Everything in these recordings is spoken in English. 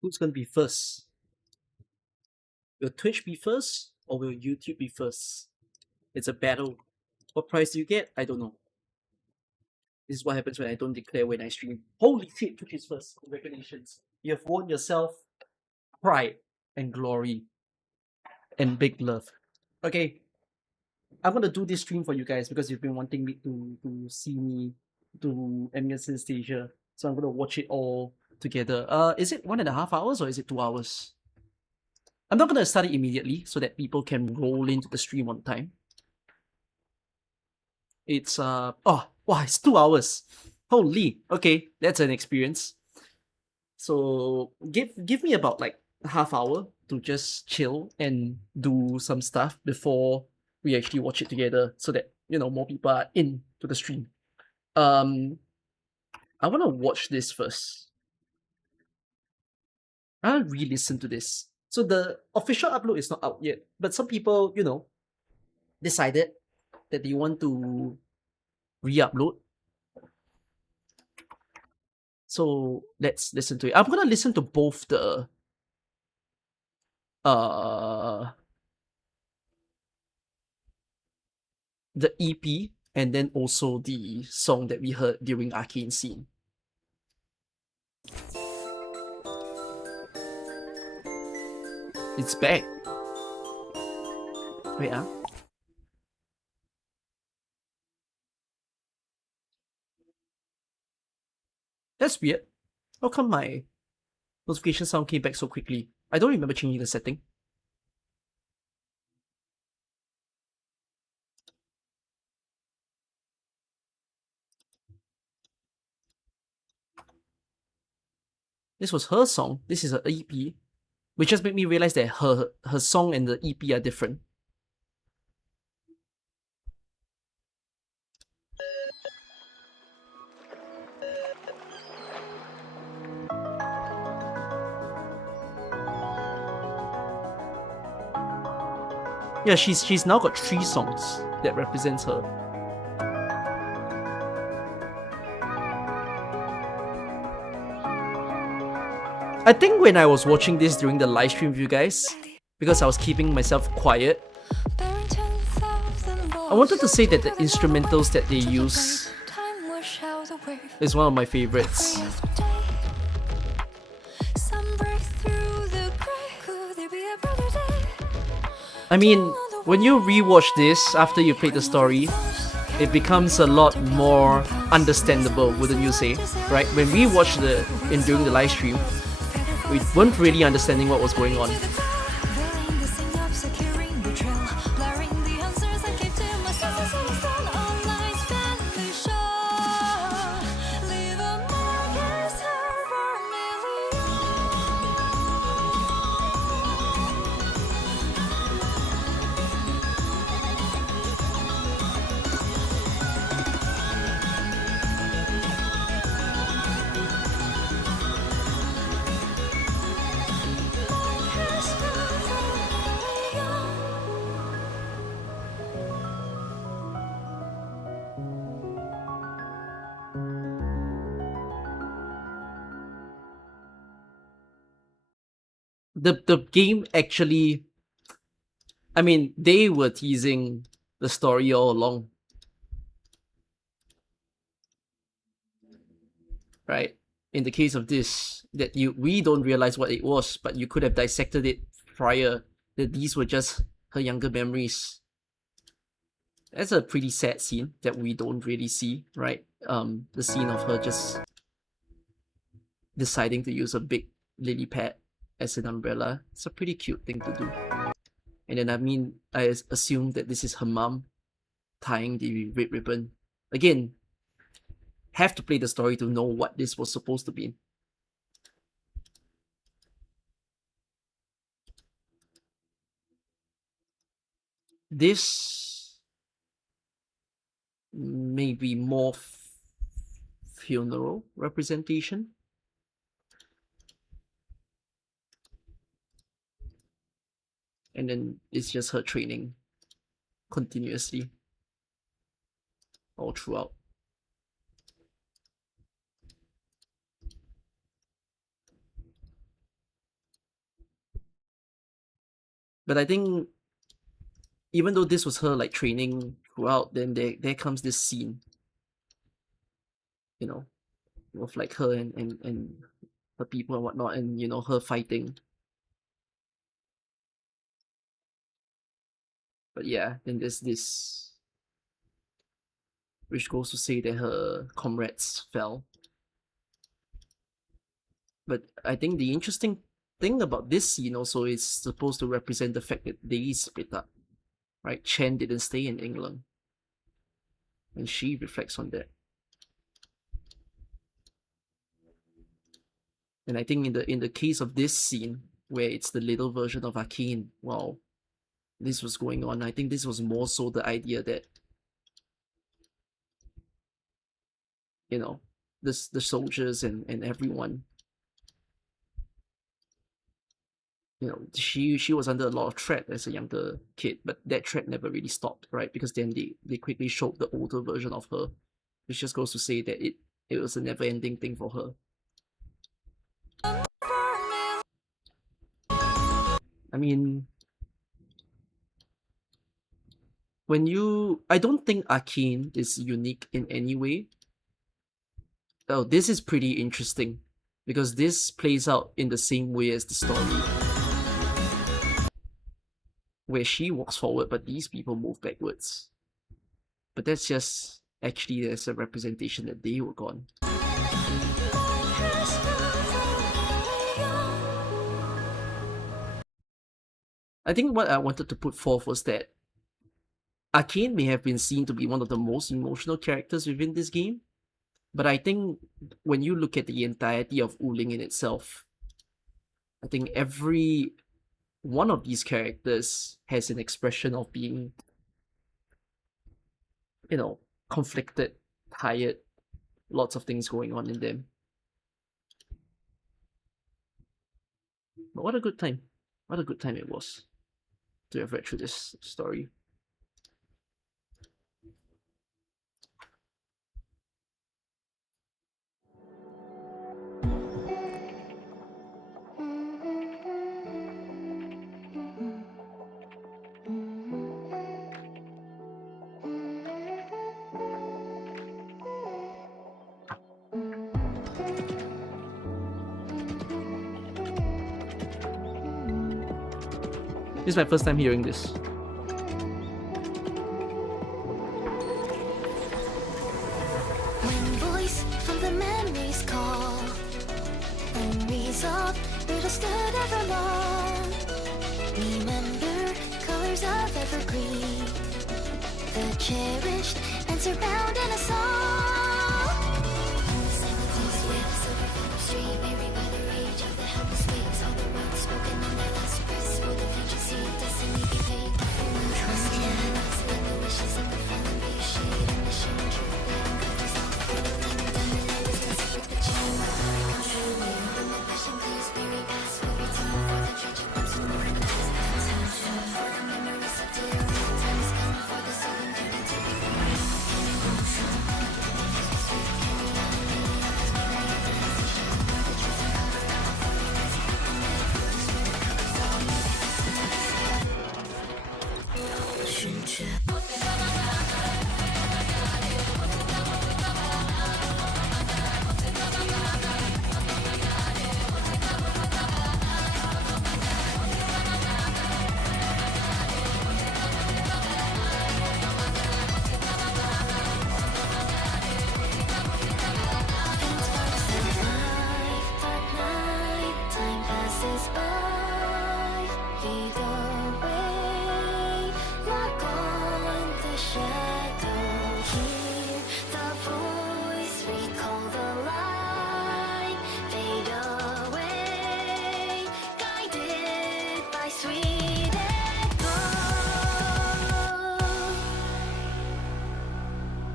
Who's gonna be first? Will Twitch be first or will YouTube be first? It's a battle. What prize do you get? I don't know. This is what happens when I don't declare when I stream. Holy shit, Twitch is first. Congratulations. You have won yourself pride and glory and big love. Okay, I'm gonna do this stream for you guys because you've been wanting me to see me do Ambience Synesthesia. So I'm gonna watch it all together. Is it 1.5 hours or is it 2 hours? I'm not gonna start it immediately so that people can roll into the stream on time. It's it's 2 hours. Holy, okay, that's an experience. So give me about like a half hour to just chill and do some stuff before we actually watch it together so that more people are in to the stream. I wanna watch this first. I'll re-listen to this. So the official upload is not out yet, but some people, decided that they want to re-upload. So let's listen to it. I'm gonna listen to both the EP and then also the song that we heard during Arcane Scene. It's back. Wait, that's weird. How come my notification sound came back so quickly? I don't remember changing the setting. This was her song. This is her EP, which just made me realize that her song and the EP are different. Yeah, she's now got 3 songs that represents her. I think when I was watching this during the live stream with you guys, because I was keeping myself quiet, I wanted to say that the instrumentals that they use is one of my favorites. I mean, when you rewatch this after you played the story, it becomes a lot more understandable, wouldn't you say? Right? When we watched during the live stream, we weren't really understanding what was going on. The game actually, I mean, they were teasing the story all along, right? In the case of this, that we don't realize what it was, but you could have dissected it prior, that these were just her younger memories. That's a pretty sad scene that we don't really see, right? The scene of her just deciding to use a big lily pad as an umbrella. It's a pretty cute thing to do. And then I assume that this is her mom tying the red ribbon. Again, have to play the story to know what this was supposed to be. This may be more funeral representation. And then it's just her training continuously all throughout. But I think even though this was her like training throughout, then there comes this scene, you know, of like her and her people and whatnot, and you know her fighting. But yeah, then there's this, which goes to say that her comrades fell. But I think the interesting thing about this scene also is supposed to represent the fact that they split up, right? Chen didn't stay in England, and she reflects on that. And I think in the case of this scene, where it's the little version of Arkane, while this was going on, I think this was more so the idea that, you know, the soldiers and everyone, you know, she was under a lot of threat as a younger kid, but that threat never really stopped, right? Because then they quickly showed the older version of her, which just goes to say that it was a never ending thing for her. I mean, I don't think Arkane is unique in any way. Oh, this is pretty interesting because this plays out in the same way as the story, where she walks forward but these people move backwards. But that's just actually there's a representation that they were gone. I think what I wanted to put forth was that Arkane may have been seen to be one of the most emotional characters within this game, but I think when you look at the entirety of Wuling in itself, I think every one of these characters has an expression of being, you know, conflicted, tired, lots of things going on in them. But what a good time. What a good time it was to have read through this story. This is my first time hearing this. When voice from the memories call, unresolved, riddle stood evermore. Remember colors of evergreen, the cherished answer bound in a song. Silence with silver fountain stream, weary by the rage of the helpless waves. All the words spoken in their last breaths for the future seed, destiny be paid. Trust in us, let the wishes of the fallen be a shade in the shimmering truth.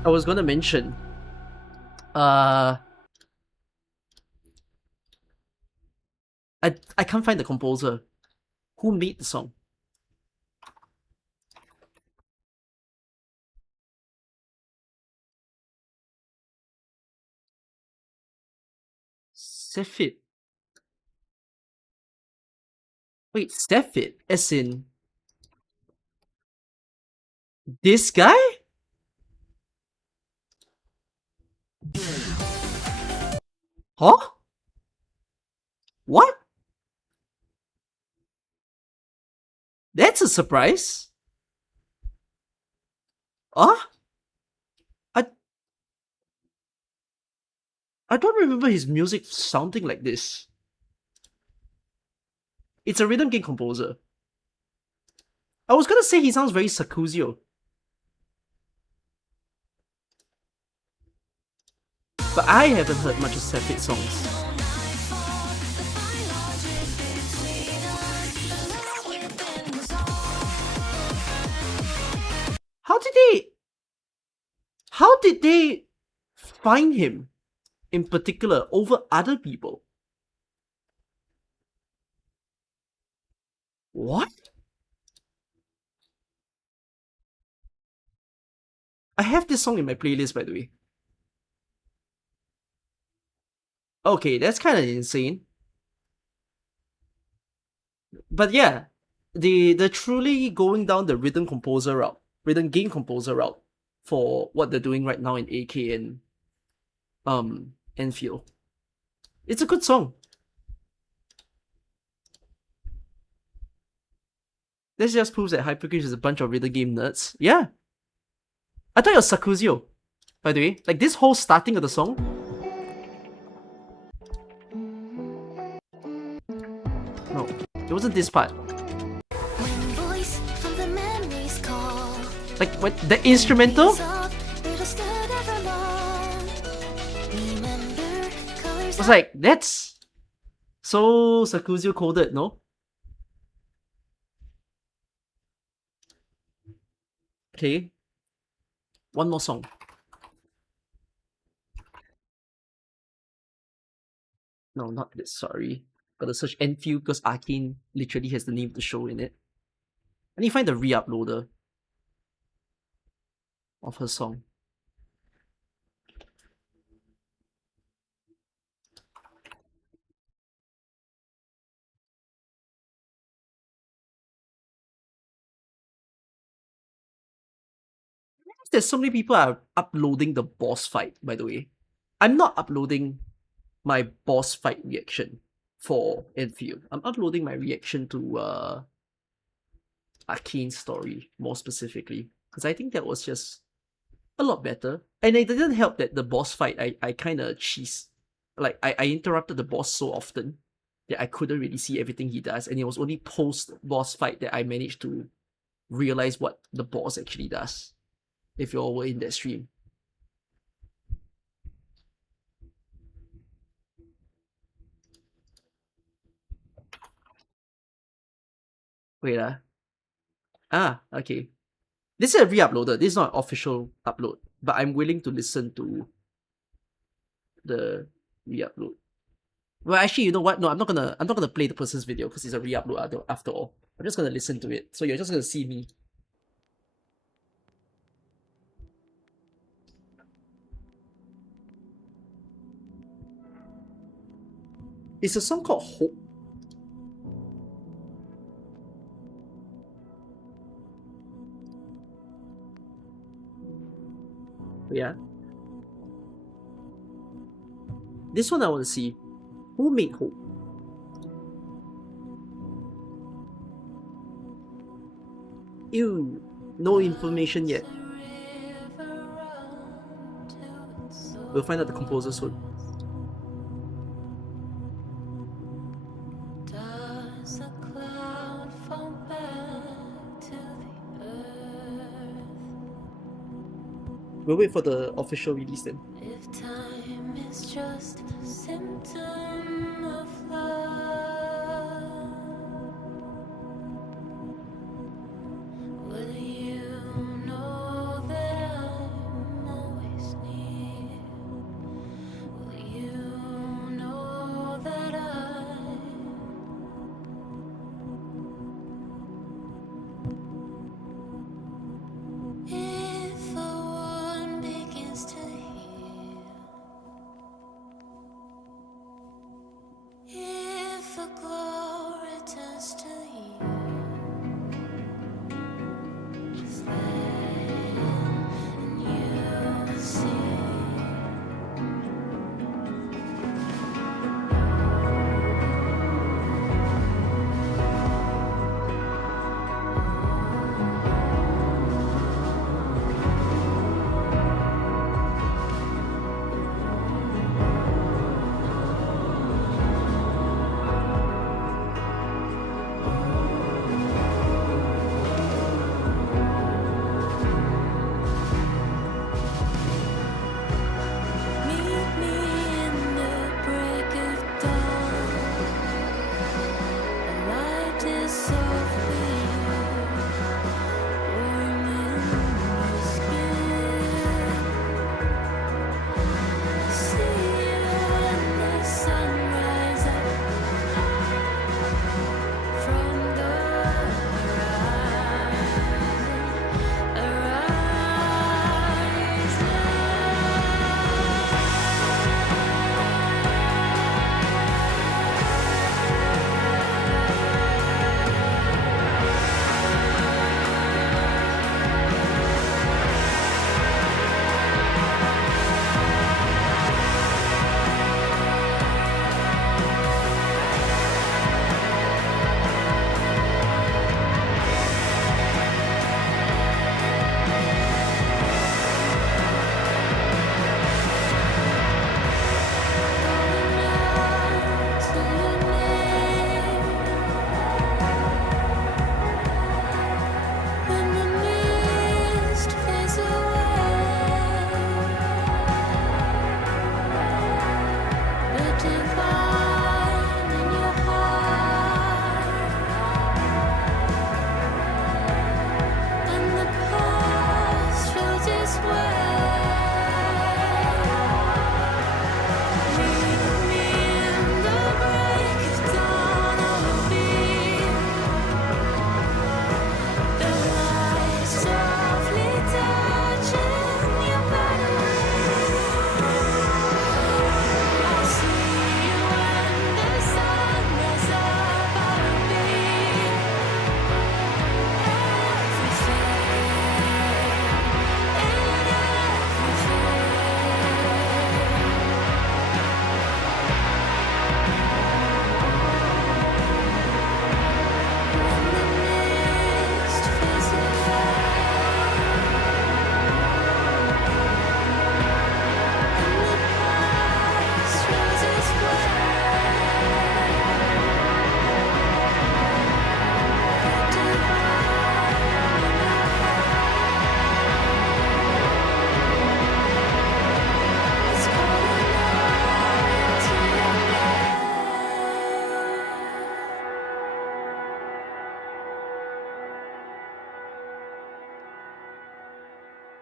I was gonna mention, I can't find the composer. Who made the song? Sefit. Wait, Sefit, as in This guy? Huh? What? That's a surprise. Huh? I I don't remember his music sounding like this. It's a rhythm game composer. I was gonna say he sounds very Sakuzio. But I haven't heard much of Sephi's songs. How did they... How did they find him in particular over other people? What? I have this song in my playlist, by the way. Okay, that's kind of insane. But yeah, they're truly going down the rhythm composer route, rhythm game composer route for what they're doing right now in AK and Enfield. It's a good song. This just proves that Hypercube is a bunch of rhythm game nerds. Yeah. I thought it was Sakuzio, by the way. Like this whole starting of the song. No, it wasn't this part. Like what the instrumental? I was like, that's so Sakuzio coded, no? Okay. One more song. No, not this, sorry. Gotta search Enfield because Arcane literally has the name of the show in it. I need to find the re-uploader of her song. There's so many people are uploading the boss fight, by the way. I'm not uploading my boss fight reaction for Enfield. I'm uploading my reaction to Arcane's story, more specifically. Because I think that was just a lot better. And it didn't help that the boss fight, I kind of cheese. Like, I interrupted the boss so often that I couldn't really see everything he does. And it was only post-boss fight that I managed to realize what the boss actually does. If you all were in that stream. Wait, okay. This is a re-uploader. This is not an official upload. But I'm willing to listen to the re-upload. Well, actually, you know what? No, I'm not gonna play the person's video because it's a re-upload after all. I'm just gonna listen to it. So you're just gonna see me. It's a song called Hope. Yeah. This one I want to see. Who made Hope? Ew. No information yet. We'll find out the composer soon. We'll wait for the official release then. If time is just a symptom of love, will you know that I'm always near? Will you know that if a one begins to heal, if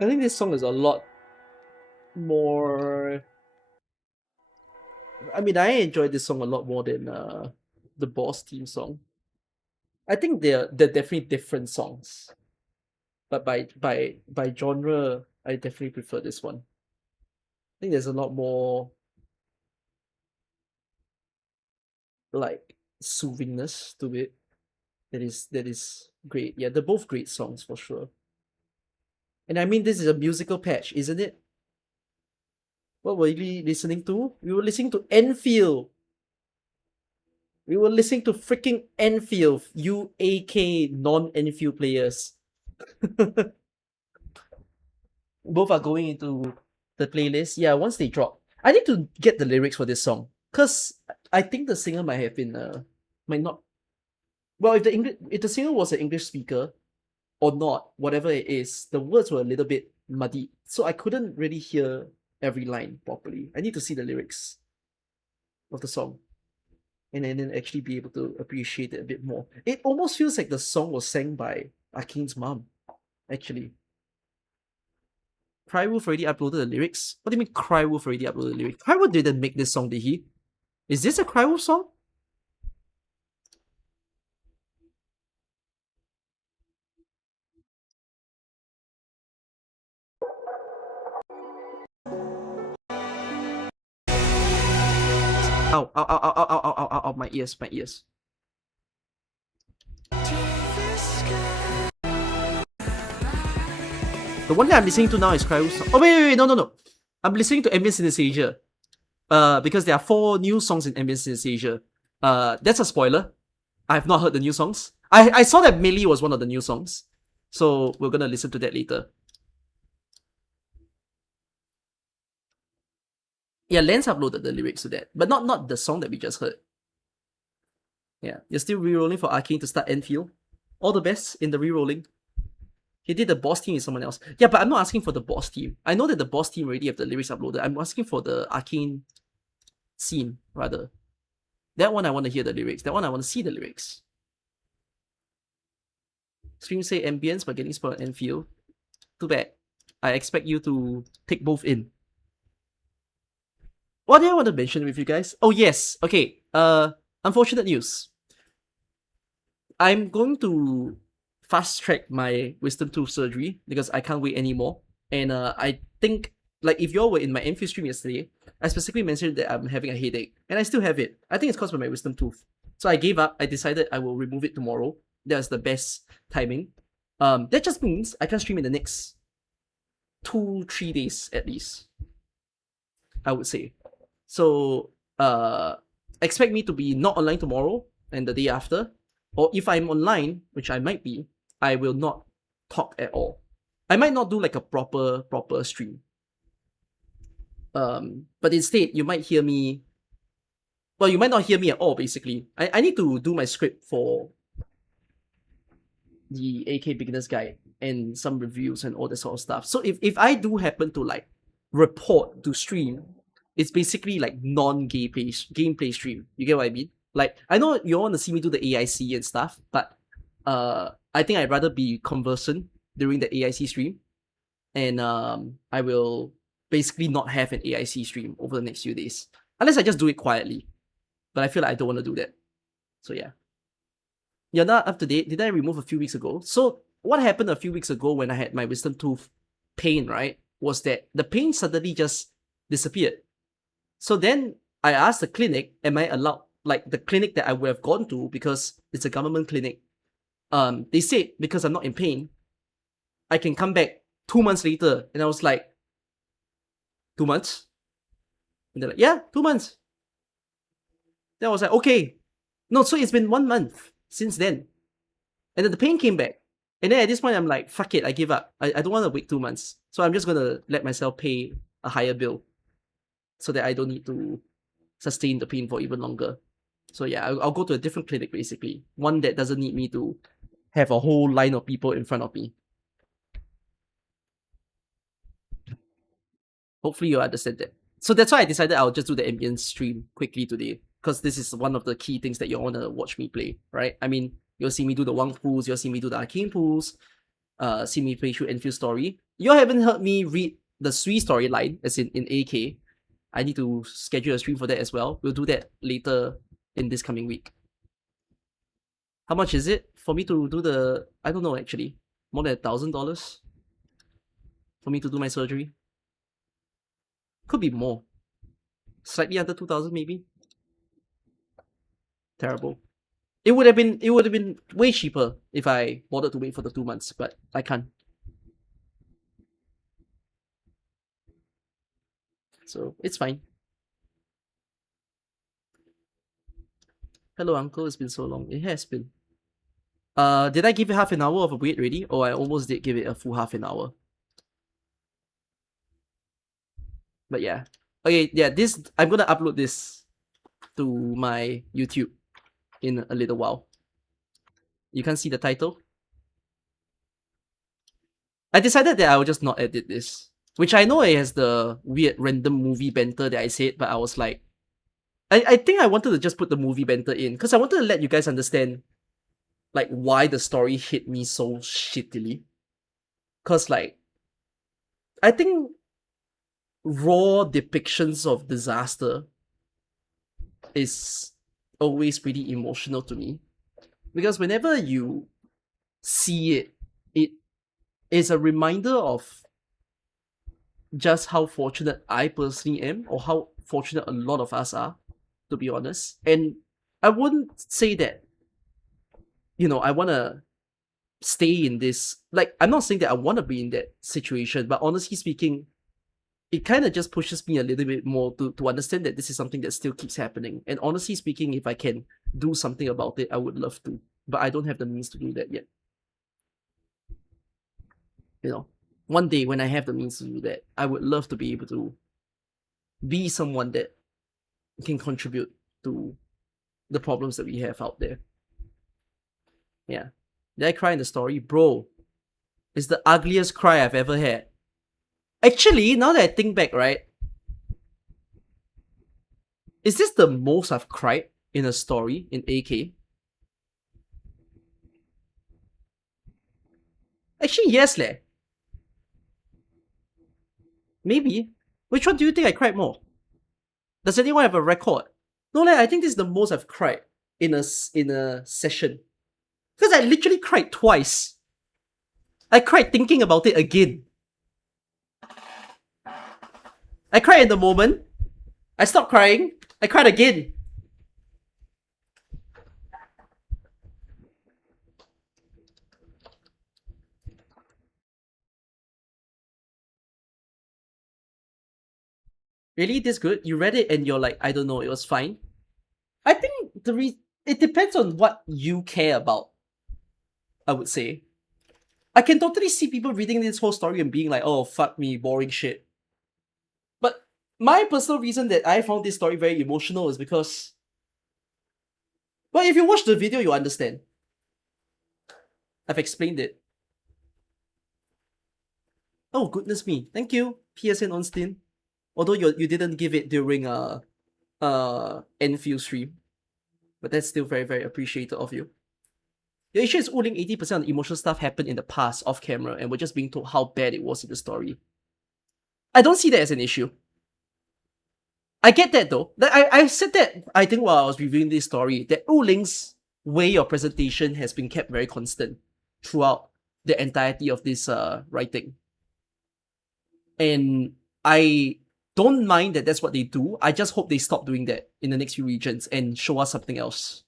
I think this song is a lot more. I mean, I enjoyed this song a lot more than the Boss theme song. I think they're definitely different songs, but by genre, I definitely prefer this one. I think there's a lot more like soothingness to it. That is great. Yeah, they're both great songs for sure. And I mean, this is a musical patch, isn't it? What were we listening to? We were listening to Enfield. We were listening to freaking Enfield, you AK non-Enfield players. Both are going into the playlist. Yeah, once they drop. I need to get the lyrics for this song. Cause I think the singer might have been might not. Well, if the singer was an English speaker or not, whatever it is, the words were a little bit muddy. So I couldn't really hear every line properly. I need to see the lyrics of the song. And then actually be able to appreciate it a bit more. It almost feels like the song was sang by Arknights' mom, actually. Crywolf already uploaded the lyrics? What do you mean Crywolf already uploaded the lyrics? Crywolf didn't make this song, did he? Is this a Crywolf song? Ow, ow, ow, ow, ow, ow, ow, ow, ow, my ears, my ears. The one that I'm listening to now is Crywolf's song. Oh, wait, no. I'm listening to Ambience Synesthesia. Because there are 4 new songs in Ambience Synesthesia. That's a spoiler. I have not heard the new songs. I saw that Melee was one of the new songs. So we're gonna listen to that later. Yeah, Lance uploaded the lyrics to that, but not the song that we just heard. Yeah, you're still re-rolling for Arcane to start Enfield. All the best in the re-rolling. He did the boss team with someone else. Yeah, but I'm not asking for the boss team. I know that the boss team already have the lyrics uploaded. I'm asking for the Arcane scene, rather. That one I want to hear the lyrics. That one I want to see the lyrics. Stream say Ambience, but getting spoiled Enfield. Too bad. I expect you to take both in. What did I want to mention with you guys? Oh yes, okay. Unfortunate news. I'm going to fast track my wisdom tooth surgery because I can't wait anymore. And I think, like, if y'all were in my Enfield stream yesterday, I specifically mentioned that I'm having a headache, and I still have it. I think it's caused by my wisdom tooth. So I gave up. I decided I will remove it tomorrow. That's the best timing. That just means I can stream in the next 2-3 days at least, I would say. So expect me to be not online tomorrow and the day after, or if I'm online, which I might be, I will not talk at all. I might not do like a proper stream. But instead you might hear me. Well, you might not hear me at all. Basically, I need to do my script for the AK Beginner's Guide and some reviews and all that sort of stuff. So if I do happen to like report to stream, it's basically like gameplay stream. You get what I mean? Like, I know you all want to see me do the AIC and stuff, but I think I'd rather be conversant during the AIC stream, and I will basically not have an AIC stream over the next few days, unless I just do it quietly. But I feel like I don't want to do that. So yeah. You're not up to date. Did I remove a few weeks ago? So what happened a few weeks ago when I had my wisdom tooth pain, right, was that the pain suddenly just disappeared. So then I asked the clinic, am I allowed, like the clinic that I would have gone to because it's a government clinic. They said because I'm not in pain, I can come back 2 months later. And I was like, 2 months? And they're like, yeah, 2 months. Then I was like, okay. No, so it's been 1 month since then. And then the pain came back. And then at this point, I'm like, fuck it, I give up. I don't want to wait 2 months. So I'm just going to let myself pay a higher bill so that I don't need to sustain the pain for even longer. So yeah, I'll go to a different clinic basically. One that doesn't need me to have a whole line of people in front of me. Hopefully you understand that. So that's why I decided I'll just do the Ambience stream quickly today, because this is one of the key things that you want to watch me play, right? I mean, you'll see me do the Wang pools, you'll see me do the Arcane pools, see me play through Enfield Story. You haven't heard me read the Sui storyline, as in AK. I need to schedule a stream for that as well. We'll do that later in this coming week. How much is it for me to do the... I don't know, actually. More than $1,000 for me to do my surgery. Could be more. Slightly under 2,000 maybe. Terrible. It would have been way cheaper if I bothered to wait for the 2 months, but I can't. So it's fine. Hello uncle, it's been so long. It has been. Did I give it half an hour of a wait already? Or I almost did give it a full half an hour. But yeah. Okay, yeah, this I'm gonna upload this to my YouTube in a little while. You can't see the title. I decided that I will just not edit this. Which I know it has the weird random movie banter that I said, but I was like, I think I wanted to just put the movie banter in, because I wanted to let you guys understand like why the story hit me so shittily. Because like, I think raw depictions of disaster is always pretty emotional to me. Because whenever you see it, it is a reminder of just how fortunate I personally am, or how fortunate a lot of us are, to be honest. And I wouldn't say that, you know, I want to stay in this, like, I'm not saying that I want to be in that situation, but honestly speaking, it kind of just pushes me a little bit more to understand that this is something that still keeps happening. And honestly speaking, if I can do something about it, I would love to, but I don't have the means to do that yet. You know, one day when I have the means to do that, I would love to be able to be someone that can contribute to the problems that we have out there. Yeah. Did I cry in the story? Bro, it's the ugliest cry I've ever had. Actually, now that I think back, right? Is this the most I've cried in a story in AK? Actually, yes, leh. Maybe. Which one do you think I cried more? Does anyone have a record? No, leh, I think this is the most I've cried in a session. Because I literally cried twice. I cried thinking about it again. I cried in the moment. I stopped crying. I cried again. Really? This good? You read it and you're like, I don't know, it was fine? I think it depends on what you care about, I would say. I can totally see people reading this whole story and being like, oh, fuck me, boring shit. But my personal reason that I found this story very emotional is because... Well, if you watch the video, you understand. I've explained it. Oh, goodness me. Thank you, PSN Onstein. Although you didn't give it during Enfield stream. But that's still very, very appreciated of you. The issue is only 80% of the emotional stuff happened in the past, off camera, and we're just being told how bad it was in the story. I don't see that as an issue. I get that though. I said that, I think, while I was reviewing this story, that Ling's way of presentation has been kept very constant throughout the entirety of this writing. And I don't mind that that's what they do. I just hope they stop doing that in the next few regions and show us something else.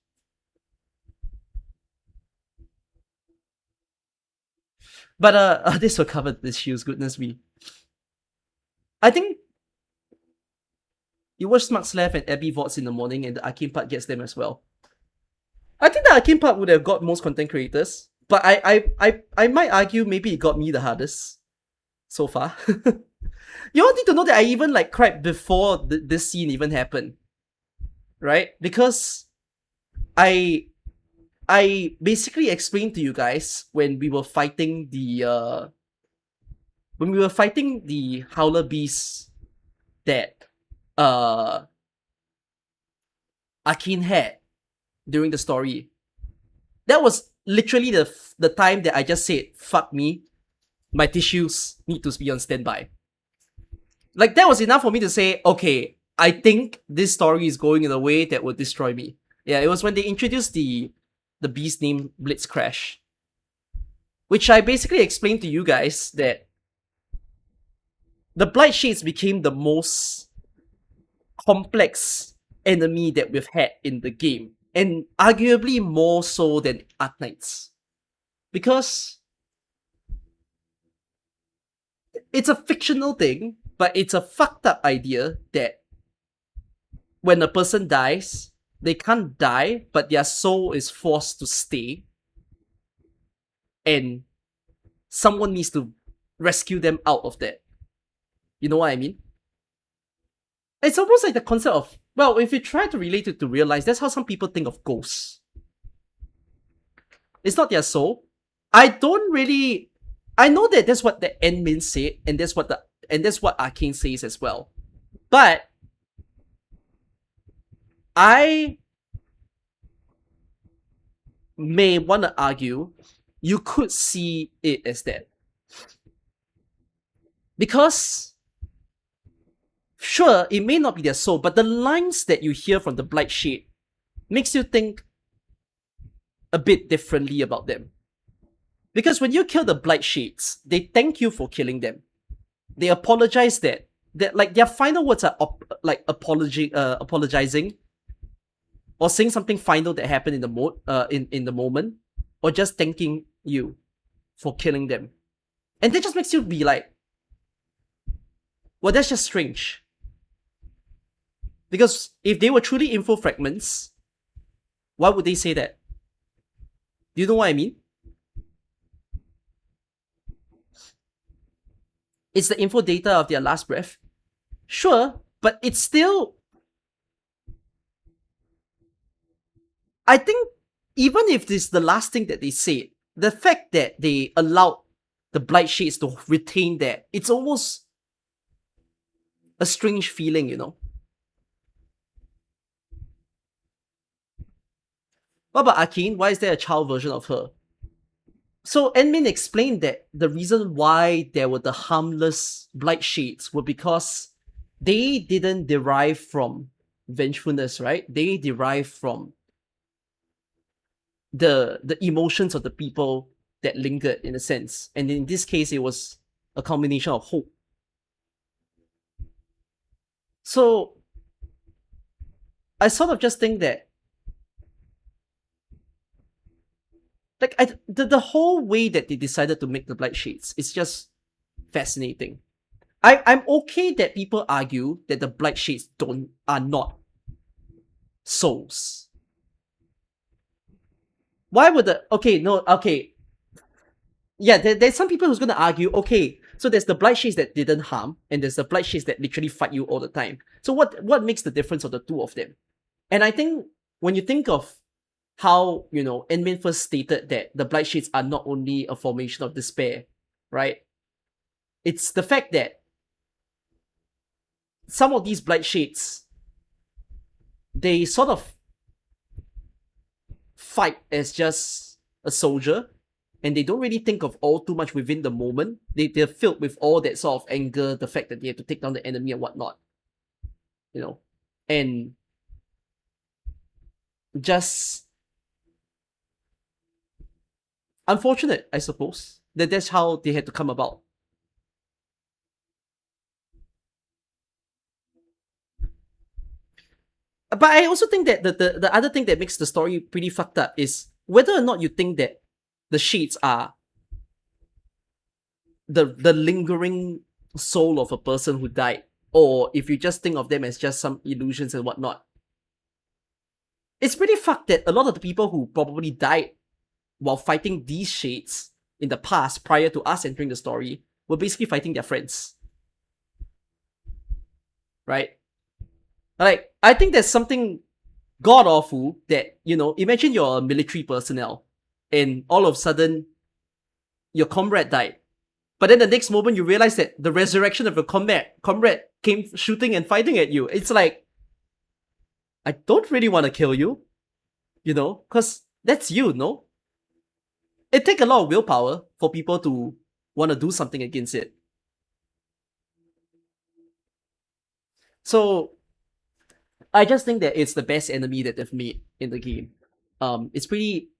But this will cover the issues, goodness me. I think you watch Smart Slav and Abby VODs in the morning and the arcane part gets them as well. I think the arcane part would have got most content creators, but I might argue maybe it got me the hardest so far. You all need to know that I even like cried before this scene even happened, right? Because I basically explained to you guys when we were fighting the Howler beasts that Arcane had during the story. That was literally the time that I just said, fuck me. my tissues need to be on standby. Like, that was enough for me to say, okay, I think this story is going in a way that will destroy me. Yeah, it was when they introduced the beast named Blitzcrash, which I basically explained to you guys that the Blight Shades became the most complex enemy that we've had in the game, and arguably more so than Arknights. Because it's a fictional thing, but it's a fucked up idea that when a person dies, they can't die, but their soul is forced to stay. And someone needs to rescue them out of that. You know what I mean? It's almost like the concept of, well, if you try to relate it to real life, that's how some people think of ghosts. It's not their soul. I know that that's what the Ambience said, and that's what Arcane says as well. But I may want to argue you could see it as that. Because, sure, it may not be their soul, but the lines that you hear from the Blight Shade makes you think a bit differently about them. Because when you kill the Blight Shades, they thank you for killing them. They apologize that like their final words are apologizing, or saying something final that happened in the moment, or just thanking you for killing them. And that just makes you be like, well, that's just strange. Because if they were truly info fragments, why would they say that? Do you know what I mean? It's the info data of their last breath. Sure, but it's still... I think even if this is the last thing that they said, the fact that they allowed the Blight Shades to retain that, it's almost a strange feeling, you know? What about Arcane? Why is there a child version of her? So Enmin explained that the reason why there were the harmless Blight Shades were because they didn't derive from vengefulness, right? They derive from the emotions of the people that lingered, in a sense. And in this case, it was a combination of hope. So I sort of just think that, like, the whole way that they decided to make the Blight Shades is just fascinating. I'm okay that people argue that the Blight Shades are not souls. Why would yeah, there's some people who's gonna argue, okay, so there's the Blight Shades that didn't harm, and there's the Blight Shades that literally fight you all the time. So what makes the difference of the two of them? And I think when you think of how, you know, Enmin first stated that the Blight Shades are not only a formation of despair, right? It's the fact that some of these Blight Shades, they sort of fight as just a soldier, and they don't really think of all too much within the moment. They're filled with all that sort of anger, the fact that they have to take down the enemy and whatnot, you know, and just unfortunate, I suppose, that that's how they had to come about. But I also think that the other thing that makes the story pretty fucked up is whether or not you think that the Shades are the lingering soul of a person who died, or if you just think of them as just some illusions and whatnot. It's pretty fucked that a lot of the people who probably died while fighting these Shades in the past, prior to us entering the story, were basically fighting their friends. Right? Like, I think there's something god-awful that, you know, imagine you're a military personnel, and all of a sudden, your comrade died. But then the next moment, you realize that the resurrection of your comrade came shooting and fighting at you. It's like, I don't really want to kill you, you know, because that's you, no? It takes a lot of willpower for people to want to do something against it. So I just think that it's the best enemy that they've made in the game. It's pretty.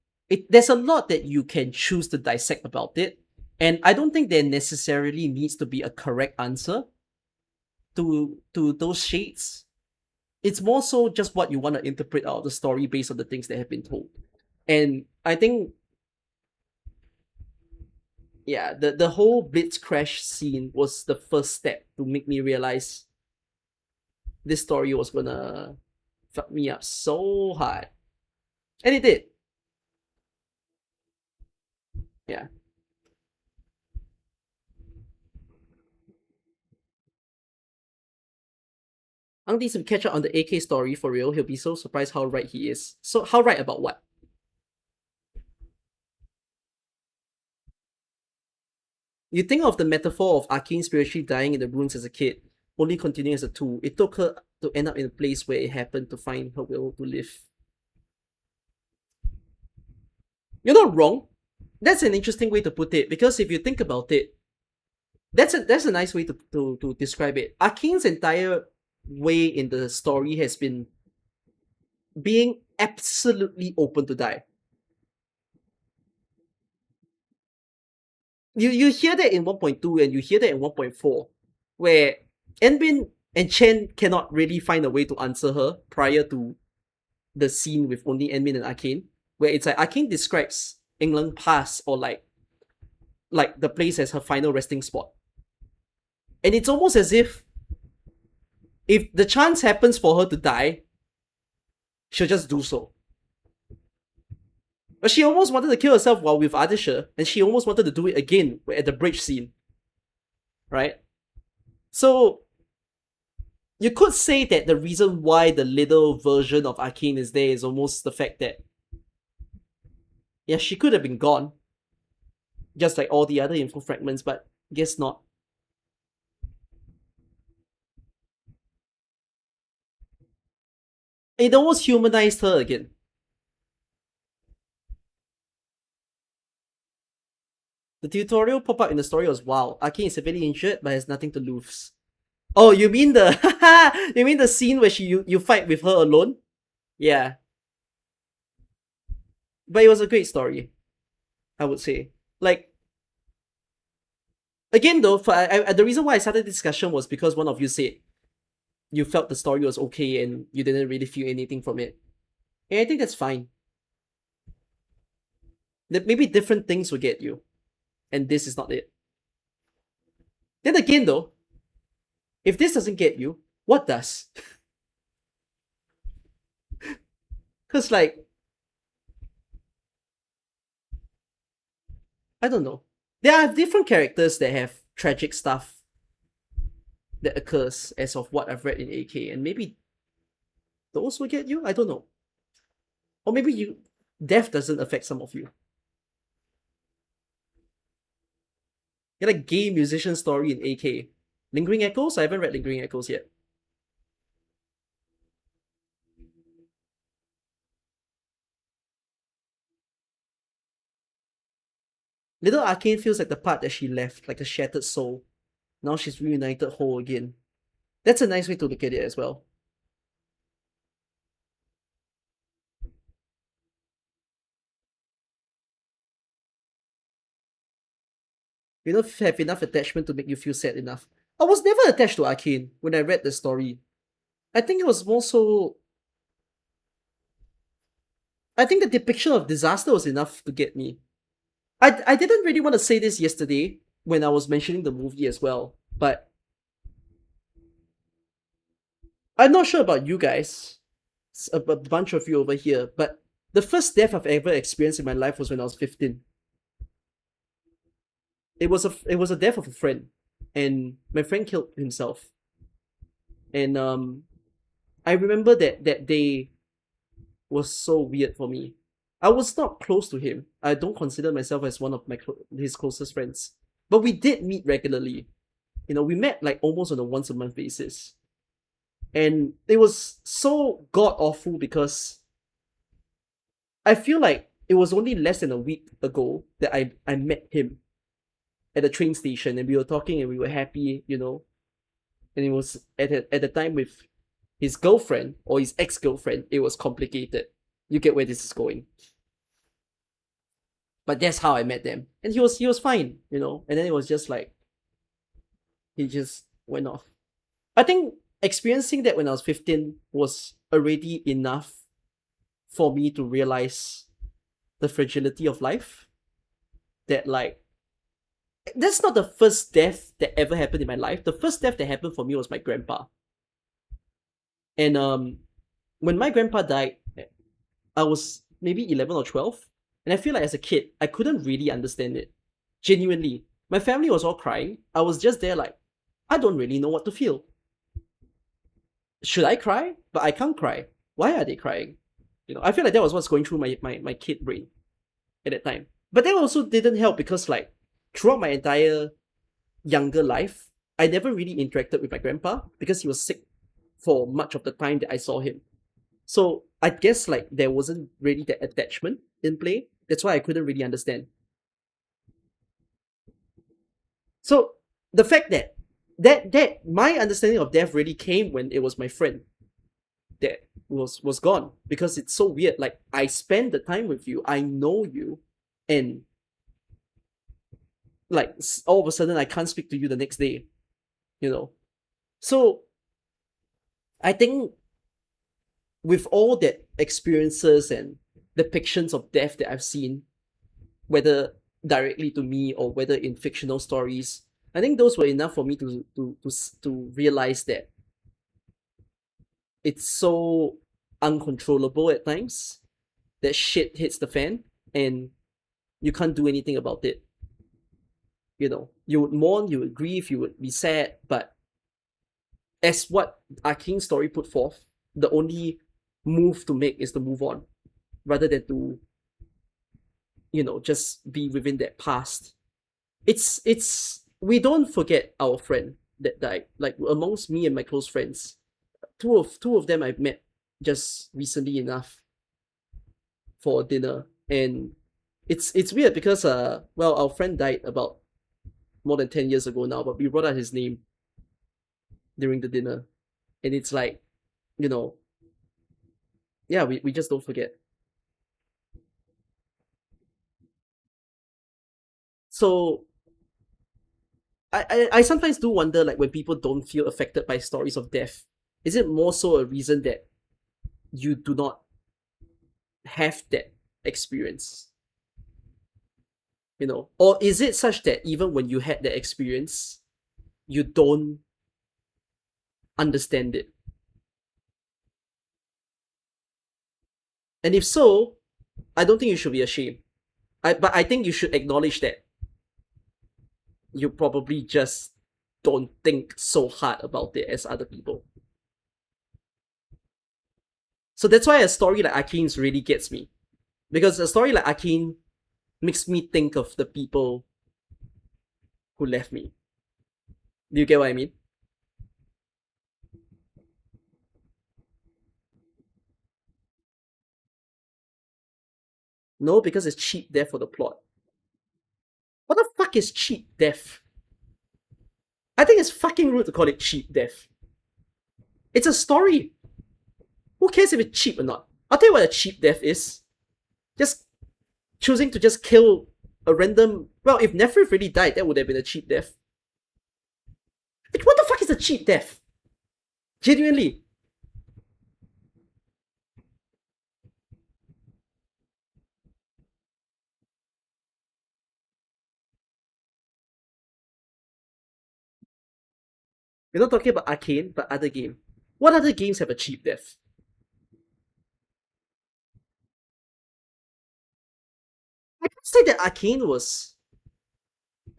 There's a lot that you can choose to dissect about it, and I don't think there necessarily needs to be a correct answer to those shades. It's more so just what you want to interpret out of the story based on the things that have been told. And I think, yeah, the whole Blitz crash scene was the first step to make me realize this story was gonna fuck me up so hard. And it did. Yeah. Ang needs to catch up on the AK story for real. He'll be so surprised how right he is. So how right about what? You think of the metaphor of Arcane spiritually dying in the ruins as a kid, only continuing as a tool. It took her to end up in a place where it happened to find her will to live. You're not wrong. That's an interesting way to put it, because if you think about it, that's a nice way to describe it. Arcane's entire way in the story has been being absolutely open to die. You hear that in 1.2 and you hear that in 1.4, where Enbin and Chen cannot really find a way to answer her prior to the scene with only Enbin and Arcane, where it's like Arcane describes England Pass or like the place as her final resting spot. And it's almost as if the chance happens for her to die, she'll just do so. But she almost wanted to kill herself while with Adisha, and she almost wanted to do it again at the bridge scene. Right? So, you could say that the reason why the little version of Arcane is there is almost the fact that, yeah, she could have been gone, just like all the other info fragments, but guess not. It almost humanized her again. The tutorial pop-up in the story was wow. Arcane is severely injured but has nothing to lose. Oh, you mean the you mean the scene where you fight with her alone? Yeah. But it was a great story, I would say. Like, again though, the reason why I started the discussion was because one of you said you felt the story was okay and you didn't really feel anything from it. And I think that's fine. That maybe different things will get you, and this is not it. Then again though, if this doesn't get you, what does? Because like, I don't know. There are different characters that have tragic stuff that occurs as of what I've read in AK, and maybe those will get you? I don't know. Or maybe death doesn't affect some of you. Get a gay musician story in AK. Lingering Echoes? I haven't read Lingering Echoes yet. Little Arcane feels like the part that she left, like a shattered soul. Now she's reunited whole again. That's a nice way to look at it as well. You don't have enough attachment to make you feel sad enough. I was never attached to Arcane when I read the story. I think it was more so... I think the depiction of disaster was enough to get me. I didn't really want to say this yesterday when I was mentioning the movie as well, but I'm not sure about you guys, a bunch of you over here, but the first death I've ever experienced in my life was when I was 15. It was a death of a friend, and my friend killed himself. And I remember that day was so weird for me. I was not close to him. I don't consider myself as one of his closest friends. But we did meet regularly. You know, we met like almost on a once a month basis. And it was so god awful because I feel like it was only less than a week ago that I met him. at the train station, and we were talking and we were happy, you know. And it was at the time with his girlfriend or his ex-girlfriend, it was complicated. You get where this is going. But that's how I met them. And he was fine, you know. And then it was just like he just went off. I think experiencing that when I was 15 was already enough for me to realize the fragility of life. That like that's not the first death that ever happened in my life. The first death that happened for me was my grandpa. And when my grandpa died, I was maybe 11 or 12. And I feel like as a kid, I couldn't really understand it. Genuinely. My family was all crying. I was just there like, I don't really know what to feel. Should I cry? But I can't cry. Why are they crying? You know, I feel like that was what's going through my kid brain at that time. But that also didn't help because like throughout my entire younger life, I never really interacted with my grandpa because he was sick for much of the time that I saw him. So I guess like there wasn't really that attachment in play. That's why I couldn't really understand. So the fact that my understanding of death really came when it was my friend that was gone, because it's so weird. Like I spend the time with you, I know you, and like all of a sudden I can't speak to you the next day, you know. So I think with all that experiences and depictions of death that I've seen, whether directly to me or whether in fictional stories, I think those were enough for me to realize that it's so uncontrollable at times that shit hits the fan and you can't do anything about it. You know, you would mourn, you would grieve, you would be sad, but as what Arknights' story put forth, the only move to make is to move on, rather than to, you know, just be within that past. It's we don't forget our friend that died. Like amongst me and my close friends, two of them I've met just recently enough for dinner, and it's weird because well, our friend died about more than 10 years ago now, but we brought out his name during the dinner, and it's like, you know, yeah, we just don't forget. So I sometimes do wonder, like, when people don't feel affected by stories of death, is it more so a reason that you do not have that experience? You know, or is it such that even when you had that experience, you don't understand it? And if so, I don't think you should be ashamed. But I think you should acknowledge that you probably just don't think so hard about it as other people. So that's why a story like Arknights really gets me. Because a story like Arknights makes me think of the people who left me. Do you get what I mean? No, because it's cheap death for the plot. What the fuck is cheap death? I think it's fucking rude to call it cheap death. It's a story. Who cares if it's cheap or not? I'll tell you what a cheap death is. Just choosing to just kill a random... Well, if Nephrith really died, that would have been a cheap death. Like, what the fuck is a cheap death? Genuinely. We're not talking about Arcane, but other game. What other games have a cheap death? I can't say that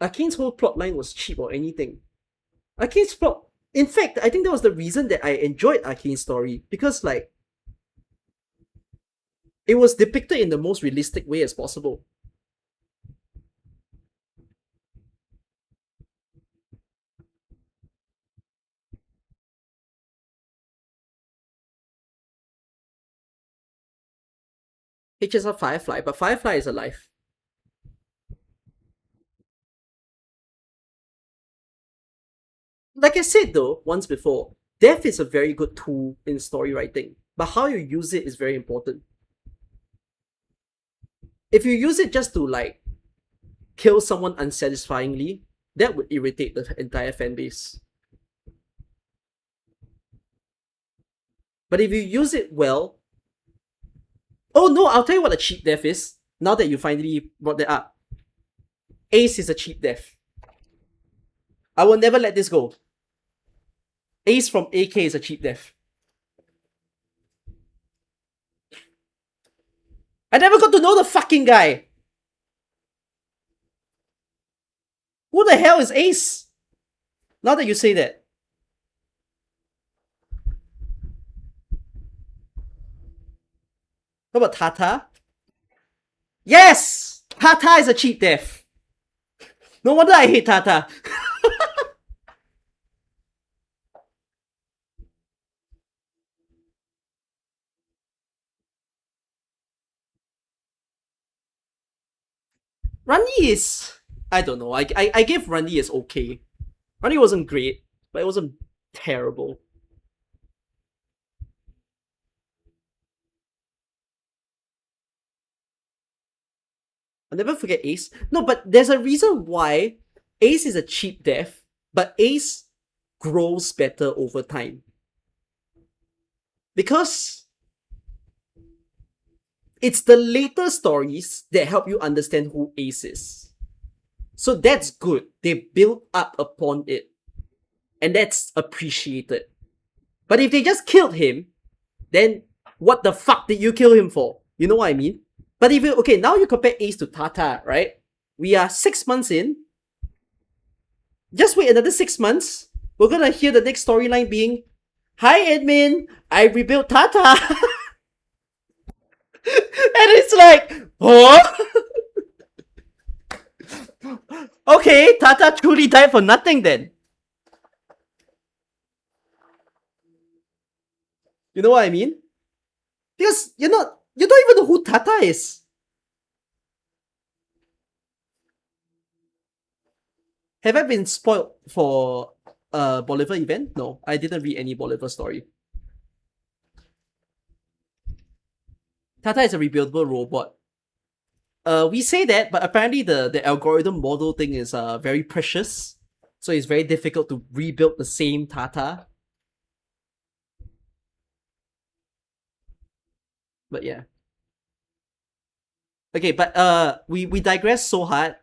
Arcane's whole plotline was cheap or anything. Arcane's plot... In fact, I think that was the reason that I enjoyed Arcane's story, because like it was depicted in the most realistic way as possible. HSR Firefly, but Firefly is alive. like I said though, once before, death is a very good tool in story writing, but how you use it is very important. If you use it just to like kill someone unsatisfyingly, that would irritate the entire fan base. But if you use it well, oh no, I'll tell you what a cheap death is. Now that you finally brought that up, Ace is a cheap death. I will never let this go. Ace from AK is a cheap death. I never got to know the fucking guy. Who the hell is Ace? Now that you say that. What about Tata? Yes! Tata is a cheap death. No wonder I hate Tata. Runny is... I don't know. I give Runny as okay. Runny wasn't great, but it wasn't terrible. I'll never forget Ace. No, but there's a reason why Ace is a cheap death, but Ace grows better over time. Because it's the later stories that help you understand who Ace is. So that's good. They build up upon it. And that's appreciated. But if they just killed him, then what the fuck did you kill him for? You know what I mean? But if you, okay, now you compare Ace to Tata, right? We are 6 months in. Just wait another 6 months. We're gonna hear the next storyline being, "Hi admin, I rebuilt Tata." And it's like, huh? Okay, Tata truly died for nothing then. You know what I mean? Because you don't even know who Tata is. Have I been spoiled for a Bolivar event? No, I didn't read any Bolivar story. Tata is a rebuildable robot. We say that, but apparently the algorithm model thing is very precious. So it's very difficult to rebuild the same Tata. But yeah. Okay, but we digress so hard.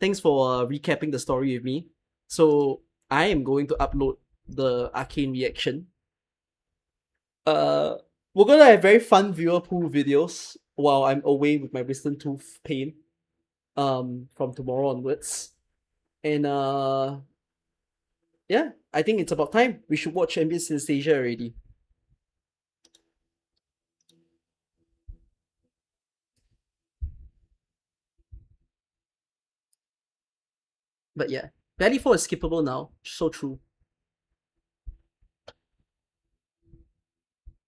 Thanks for recapping the story with me. So I am going to upload the Arcane reaction. We're gonna have very fun viewer pool videos while I'm away with my wisdom tooth pain. From tomorrow onwards. And yeah, I think it's about time. We should watch Ambience Synesthesia already. But yeah, Valley 4 is skippable now. So true.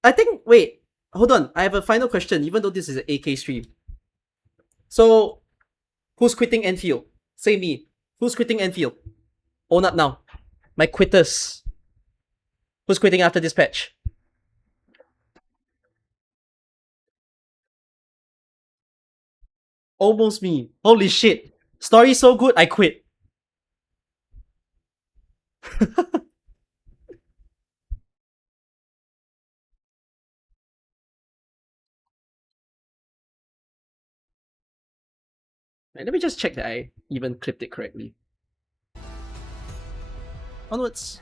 I think, wait, hold on. I have a final question, even though this is an AK stream. So, who's quitting Enfield? Say me. Who's quitting Enfield? Own up now. My quitters. Who's quitting after this patch? Almost me. Holy shit. Story so good, I quit. Let me just check that I even clipped it correctly. Onwards.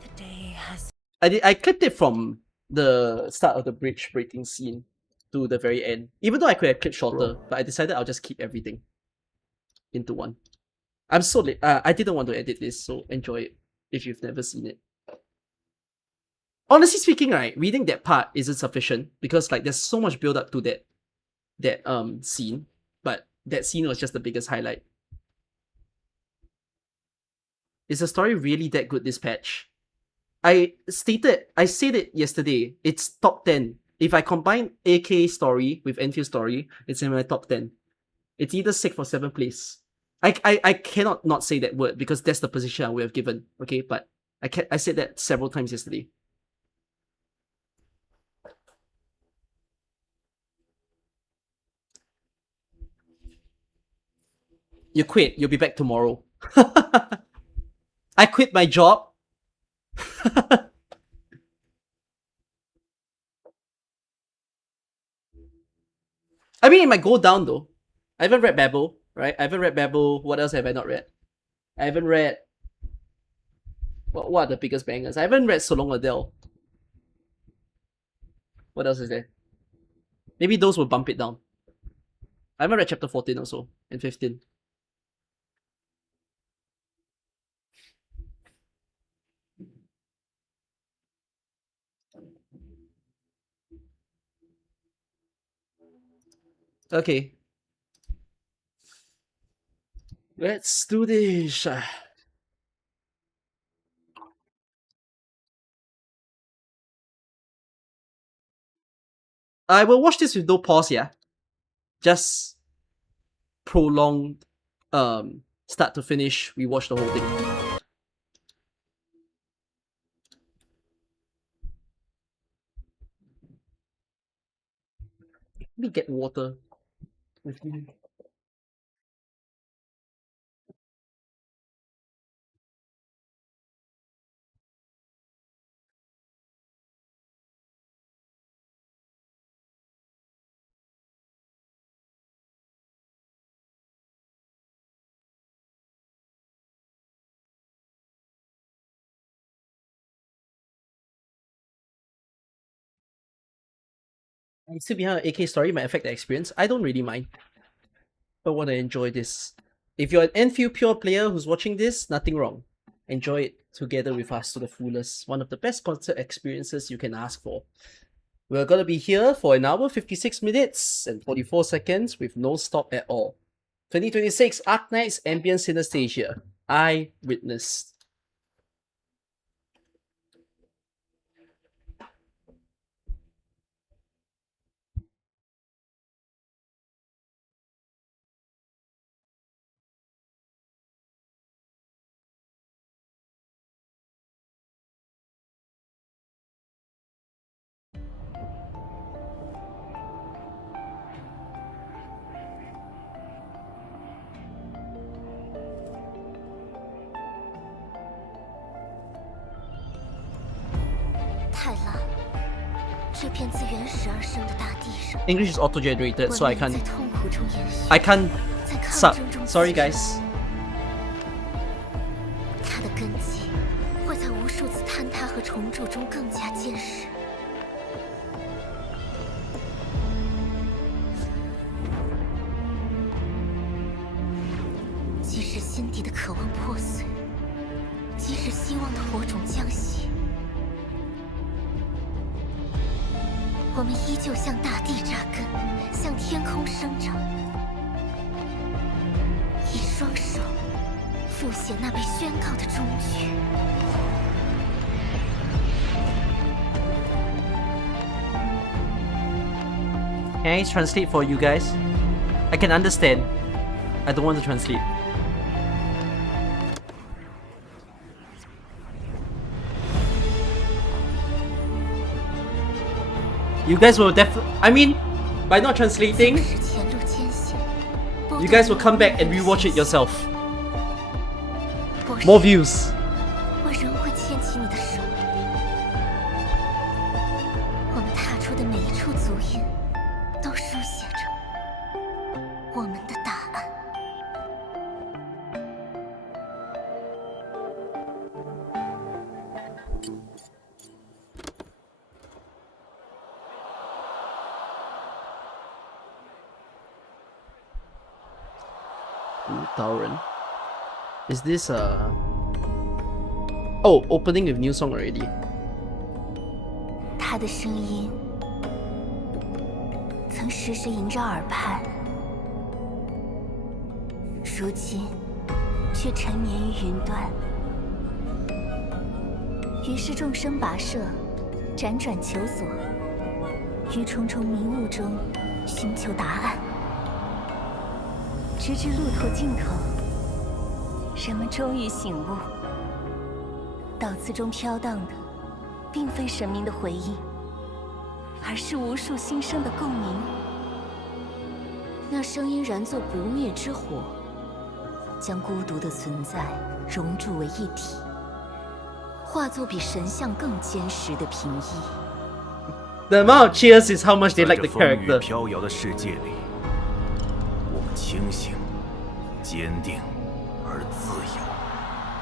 The day has... I clipped it from the start of the bridge breaking scene to the very end. Even though I could have clipped shorter, but I decided I'll just keep everything into one. I'm so late. I didn't want to edit this, so enjoy it if you've never seen it. Honestly speaking, right, reading that part isn't sufficient because like there's so much build up to that scene, but that scene was just the biggest highlight. Is the story really that good this patch? I said it yesterday, it's top 10. If I combine AK story with Enfield story, it's in my top 10. It's either 6th or 7th place. I cannot not say that word because that's the position I would have given. Okay, but I said that several times yesterday. You quit. You'll be back tomorrow. I quit my job. I mean, it might go down though. I haven't read Babel, right? I haven't read Babel. What else have I not read? I haven't read. What are the biggest bangers? I haven't read So Long Adele. What else is there? Maybe those will bump it down. I haven't read chapter 14 also, and 15. Okay. Let's do this. I will watch this with no pause, yeah. Just prolonged start to finish, we watch the whole thing. Let me get water. I sit behind an AK story might affect the experience. I don't really mind. But want to enjoy this. If you're an Enfield Pure player who's watching this, nothing wrong. Enjoy it together with us to the fullest. One of the best concert experiences you can ask for. We're gonna be here for an hour, 56 minutes and 44 seconds with no stop at all. 2026 Arknights Ambience Synesthesia. I witnessed. English is auto-generated, so I can't sub. Sorry, guys. 它的根基会在无数次坍塌和重铸中更加坚实。即使心底的渴望破碎，即使希望的火种将熄，我们依旧向大地扎根，向天空生长，以双手复写那被宣告的终局。Can I translate for you guys? I can understand. I don't want to translate. You guys will I mean, by not translating, you guys will come back and rewatch it yourself. More views. 我仍会牵起你的手，我们踏出的每一处足印，都书写着我们的答案。Tauren. Is this Oh, opening with new song already. 他的声音曾时时萦绕耳畔，如今却沉眠于云端。于是众生跋涉，辗转求索，于重重迷雾中寻求答案，直至路途尽头，人们终于醒悟，岛词中飘荡的，并非神明的回应，而是无数心声的共鸣。那声音燃作不灭之火，将孤独的存在熔铸为一体，化作比神像更坚实的平易。The amount of cheers is how much they like the 在这风雨 character. 飘摇的世界里，我们清醒、坚定而自由。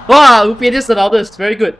Wow, Ambience the loudest. Very good.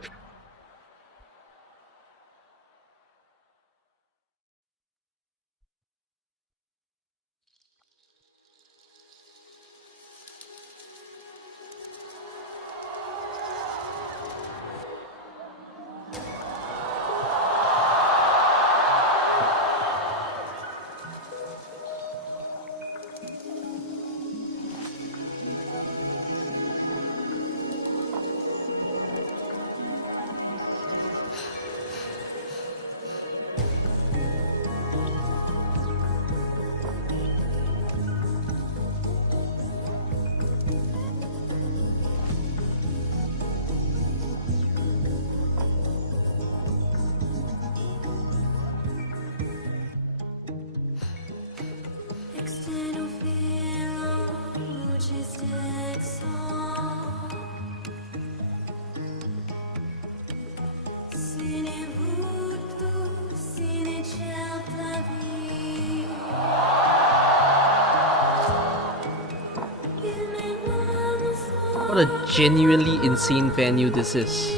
What a genuinely insane venue this is.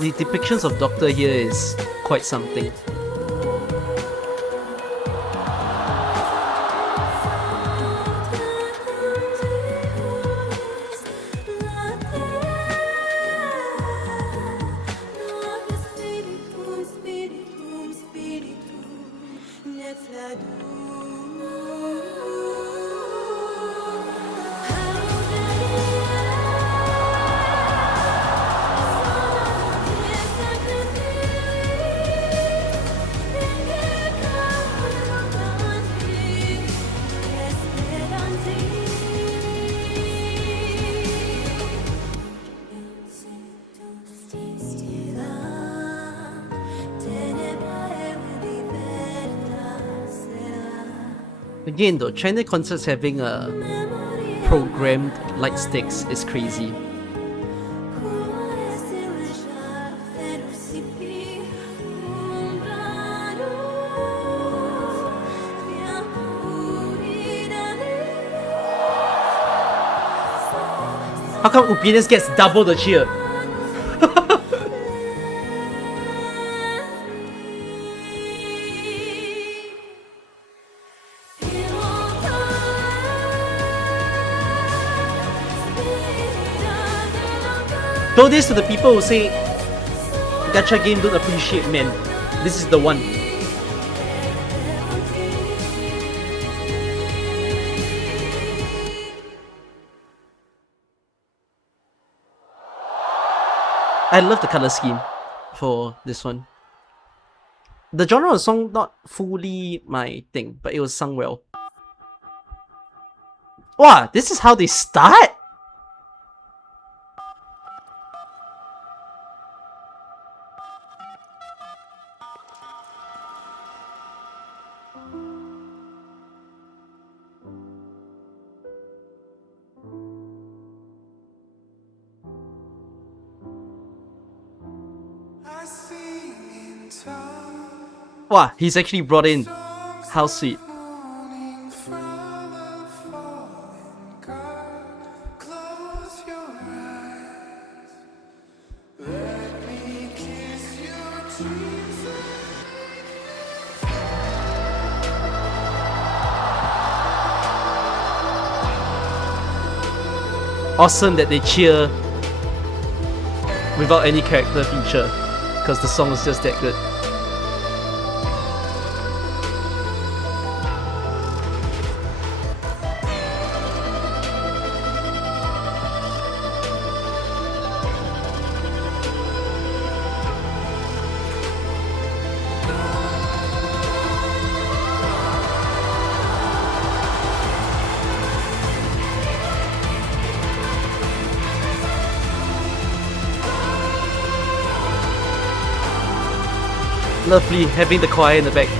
The depictions of Doctor here is quite something. Again though, China concerts having a programmed light sticks is crazy. How come Ambience gets double the cheer? Throw this to the people who say gacha game don't appreciate men. This is the one. I love the color scheme for this one. The genre of song not fully my thing, but it was sung well. Wow, this is how they start? Wow, he's actually brought in. How sweet. Awesome that they cheer without any character feature, because the song is just that good. Lovely having the choir in the back.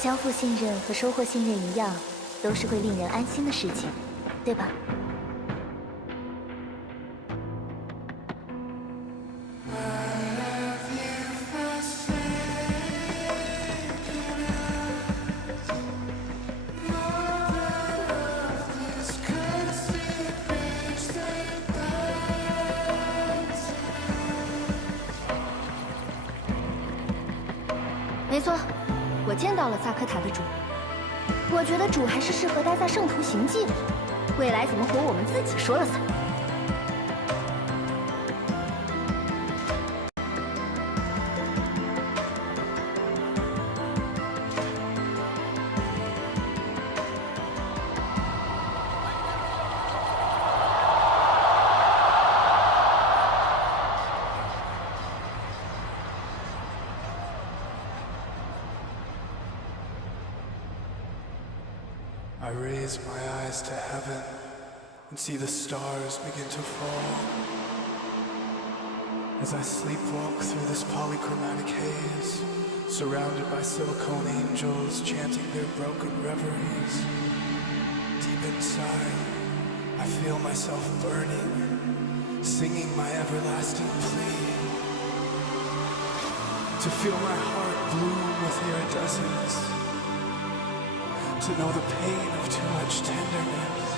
交付信任和收获信任一样，都是会令人安心的事情，对吧？没错，我见到了萨科塔的主。我觉得主还是适合待在圣徒行迹的，未来怎么活我们自己说了算。I raise my eyes to heaven and see the stars begin to fall. As I sleepwalk through this polychromatic haze, surrounded by silicone angels chanting their broken reveries. Deep inside, I feel myself burning, singing my everlasting plea. To feel my heart bloom with iridescence. To know the pain of too much tenderness.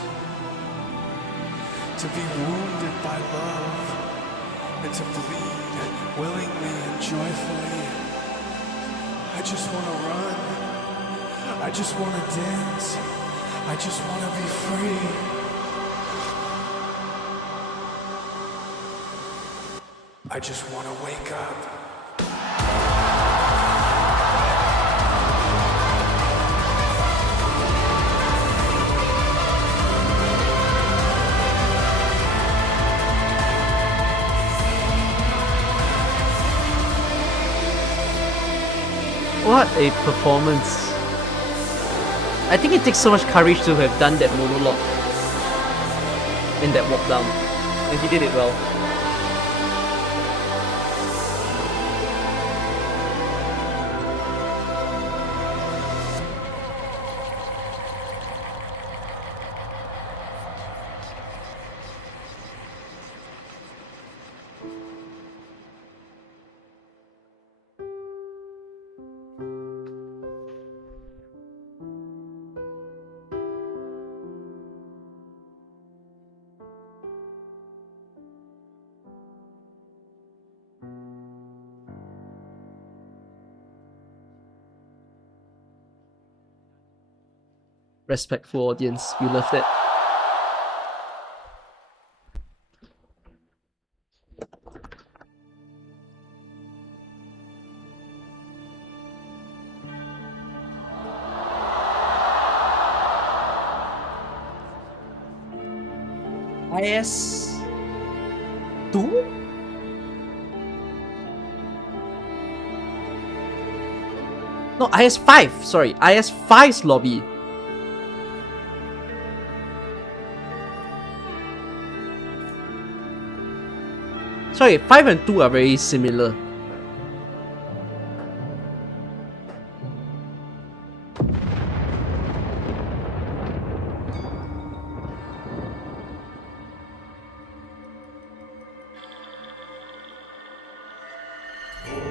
To be wounded by love. And to bleed willingly and joyfully. I just want to run. I just want to dance. I just want to be free. I just want to wake up. What a performance. I think it takes so much courage to have done that monologue in that walk down, and he did it well. Respectful audience, we love that. IS 2? No, IS 5. Sorry, IS 5's lobby. Sorry, 5 and 2 are very similar.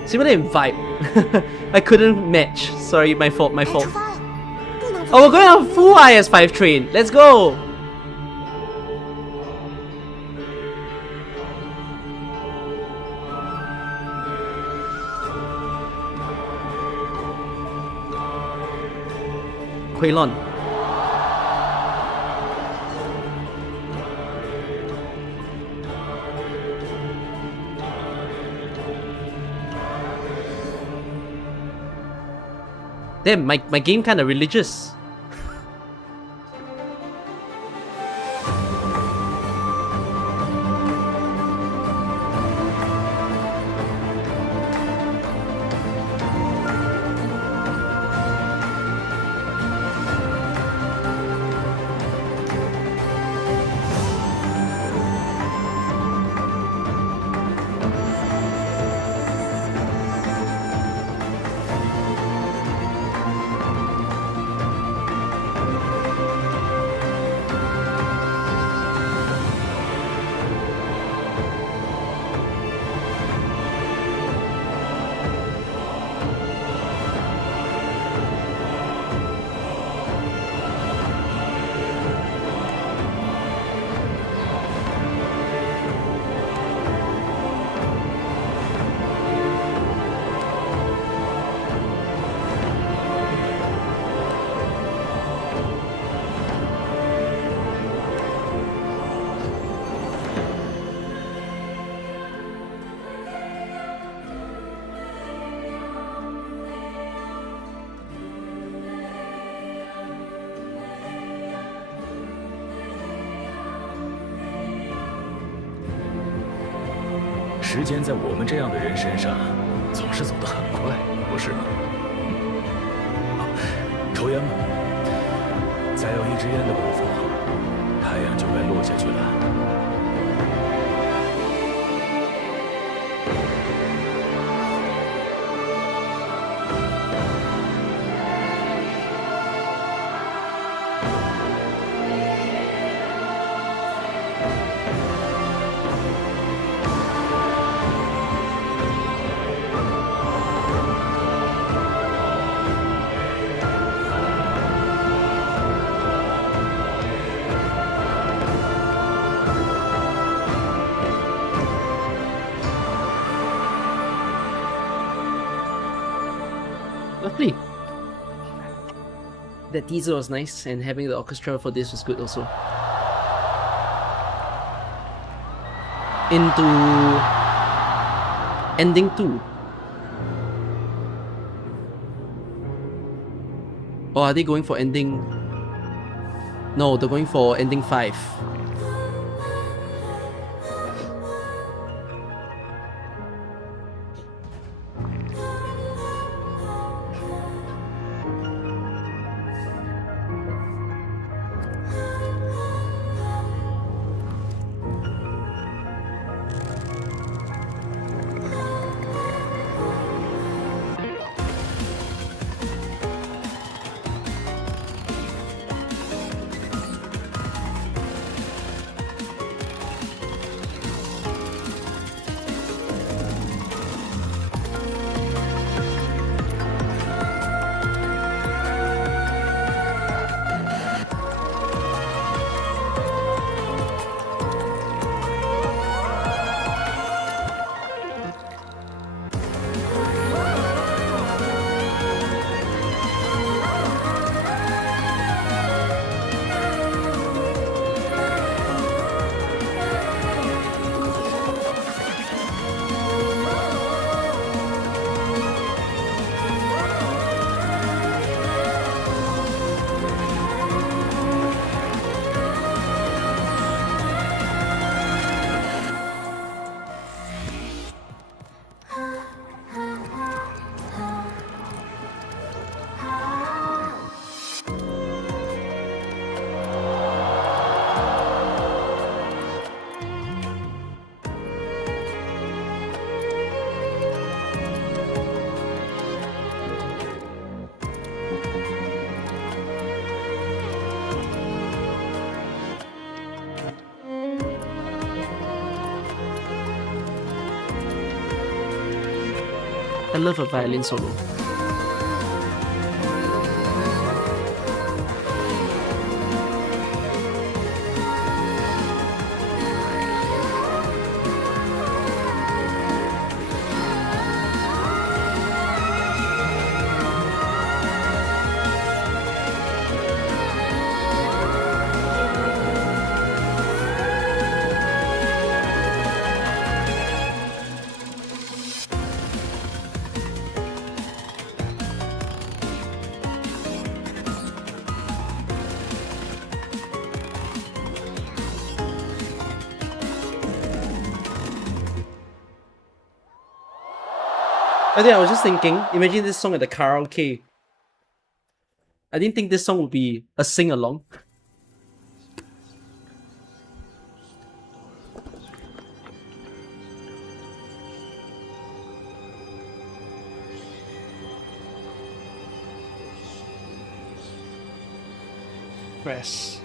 Similar in vibe. I couldn't match. Sorry, my fault, my fault. 出发了，不能 Oh, we're going on full IS5 train. Let's go. Quaylon. Damn, my game kinda religious. "时间在我们这样的人身上，总是走得很快，不是吗？抽烟吧。再有一支烟的功夫，太阳就该落下去了。" Lovely. That teaser was nice, and having the orchestra for this was good also. Into ending 2. Or are they going for ending? No, they're going for ending 5. I love a violin solo. I think I was just thinking, imagine this song at the karaoke. I didn't think this song would be a sing-along. Press.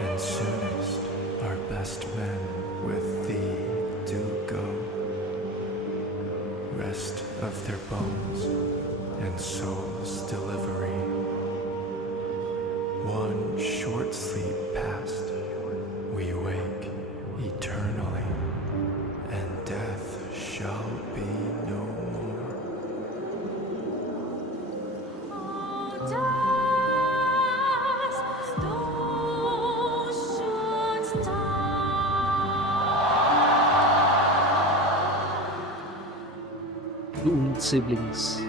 And soonest our best men with thee do go, rest of their bones and souls delivery. One short sleep past, we wake eternally, and death shall be no more. Doomed siblings.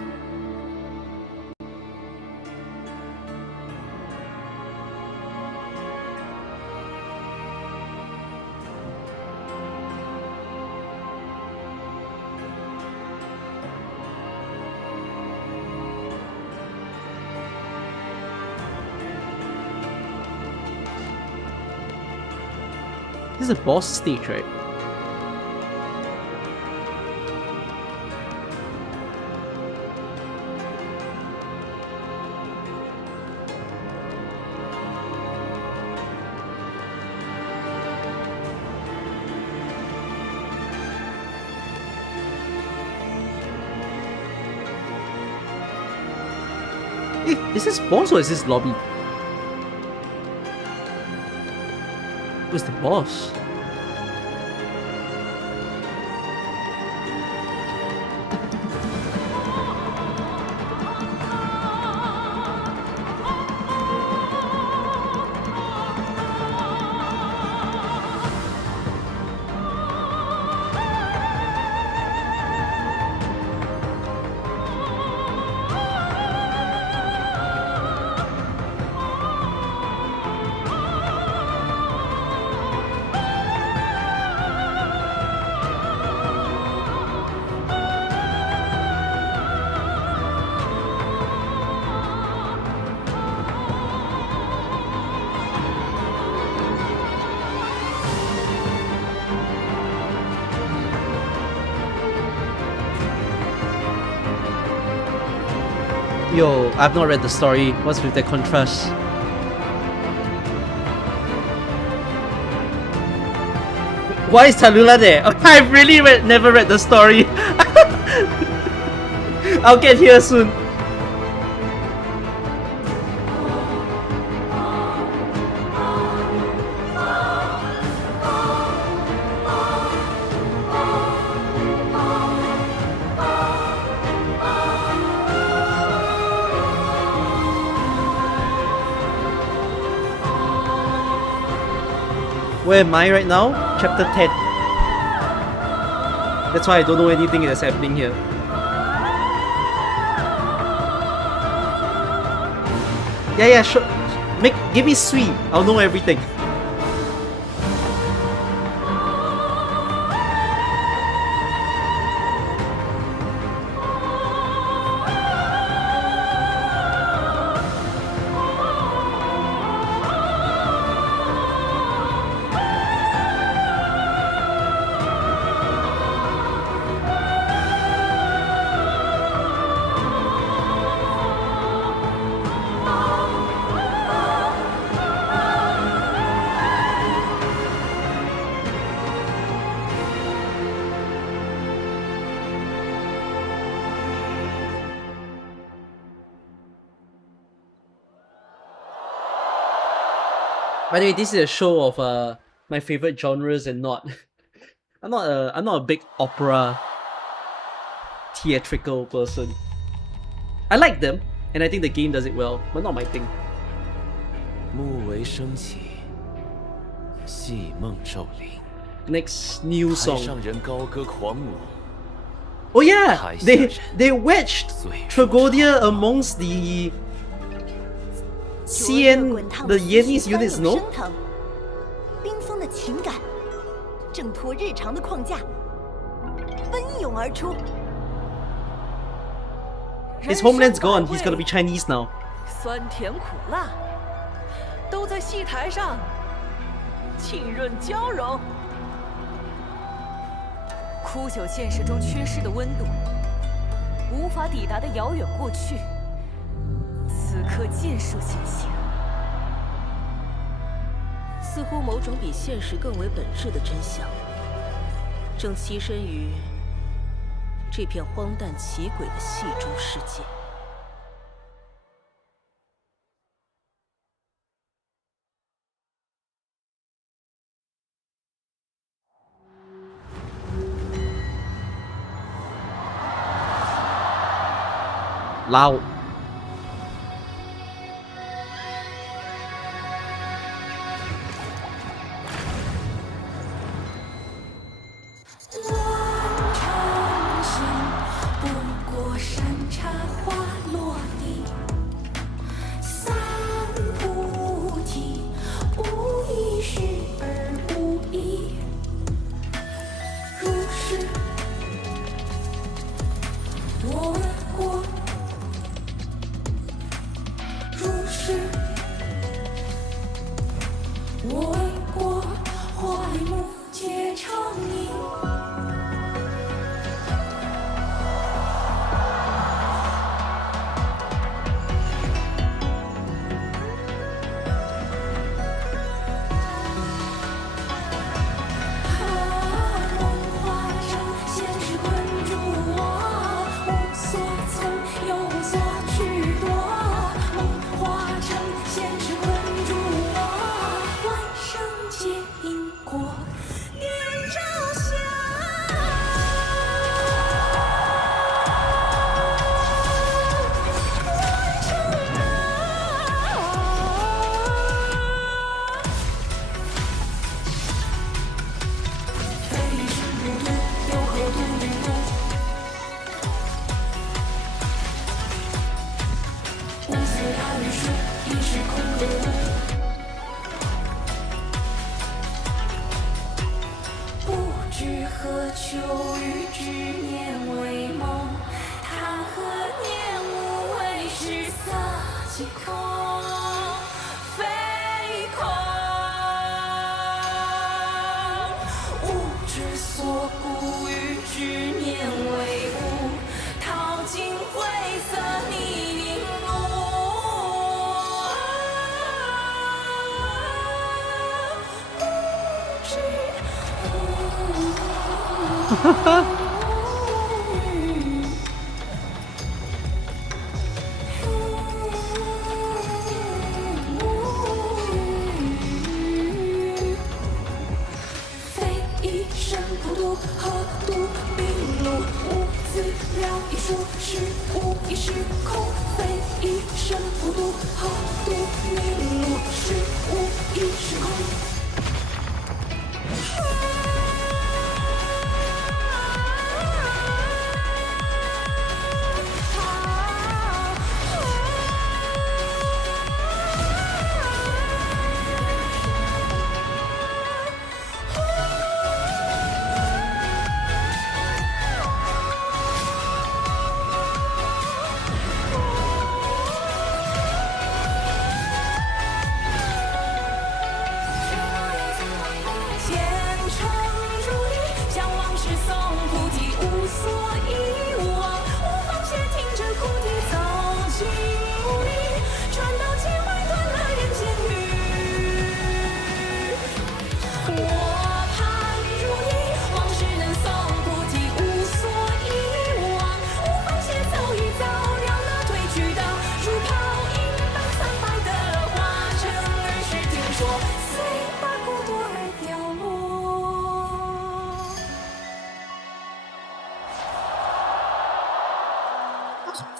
This is a boss stage, right? Is this boss or is this lobby? Who's the boss? Yo, I've not read the story. What's with the contrast? Why is Tallulah there? I've really never read the story. I'll get here soon. Where am I right now? Chapter 10. That's why I don't know anything that's happening here. Yeah, sure. Give me 3. I'll know everything. By the way, this is a show of my favorite genres and not. I'm not a big opera theatrical person. I like them, and I think the game does it well, but not my thing. 木为升起，戏梦骤临。 Next new 台 song. 上人高歌狂舞， Oh yeah, 台下 they 人 they wedged 最 Tragodia amongst the 灼热 CN 滚烫 the 的思绪 Yenese 翻涌 units, no? 升腾，冰封的情感挣脱日常的框架，奔涌而出。 His homeland's gone. He's gonna be Chinese now. 酸甜苦辣，都在戏台上浸润交融。枯朽现实中缺失的温度，无法抵达的遥远过去，此刻尽数显现。似乎某种比现实更为本质的真相，正栖身于这片荒诞奇诡的戏中世界。 Loud.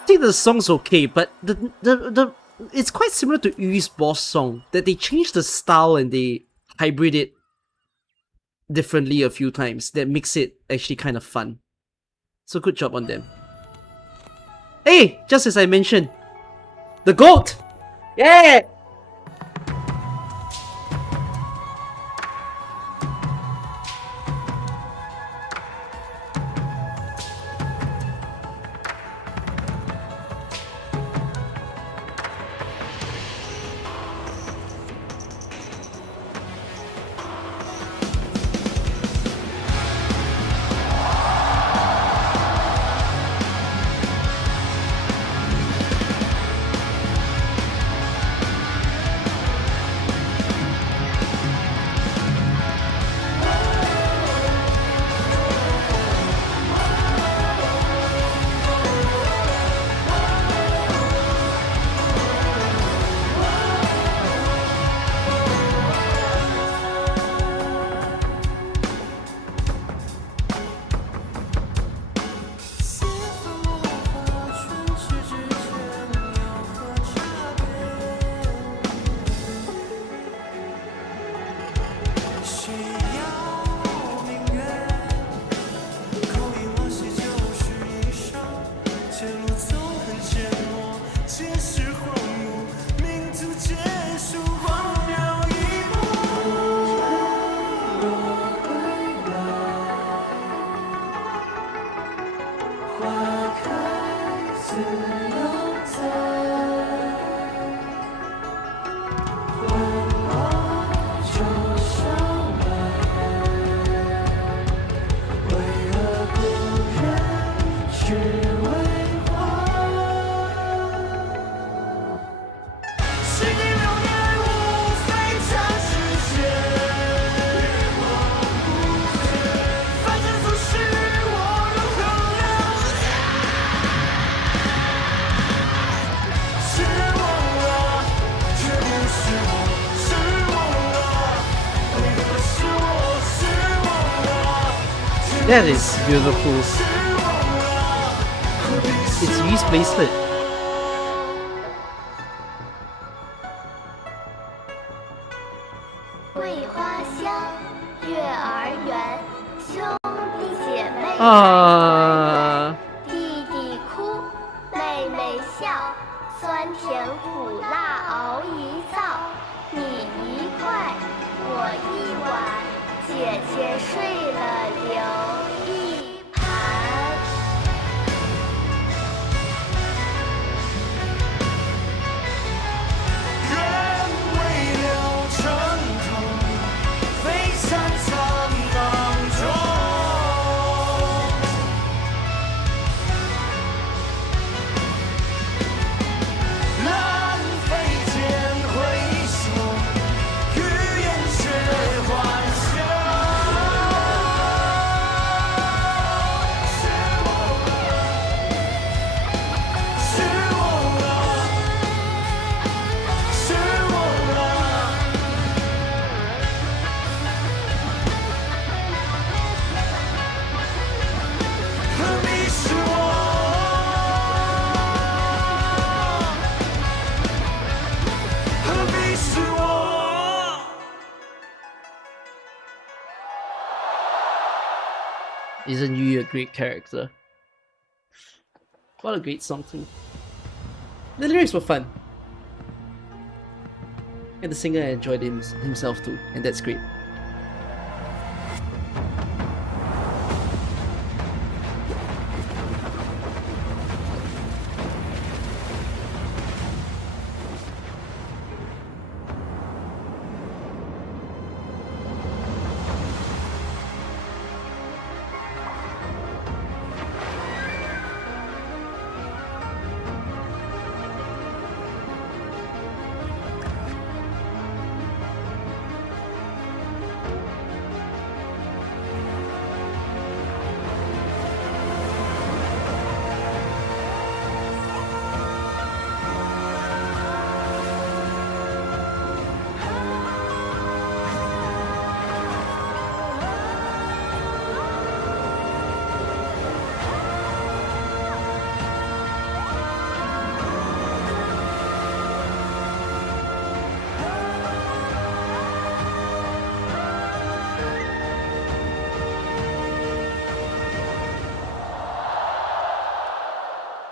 think the song's okay, but the it's quite similar to Yu's boss song, that they changed the style and they hybrid it differently a few times that makes it actually kind of fun. So good job on them. Hey, just as I mentioned, the goat! Yeah! That is beautiful. It's Yu's bracelet. 桂花香，月儿圆，兄弟姐妹啊，弟弟哭，妹妹笑，酸甜苦辣熬一灶，你一块，我一碗，姐姐睡了留一盘。人未了城头，飞山苍茫中。蓝飞剑回首，欲言却还休。是我了，是我了。何必是我？何必是我？ Isn't Yu a great character? What a great song too. The lyrics were fun. And the singer enjoyed himself too, and that's great.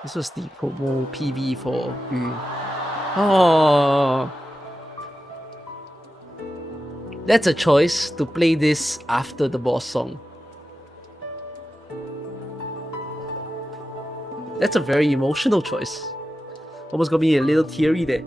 This was the promo PV for Yu. Oh, that's a choice to play this after the boss song. That's a very emotional choice. Almost got me a little teary there.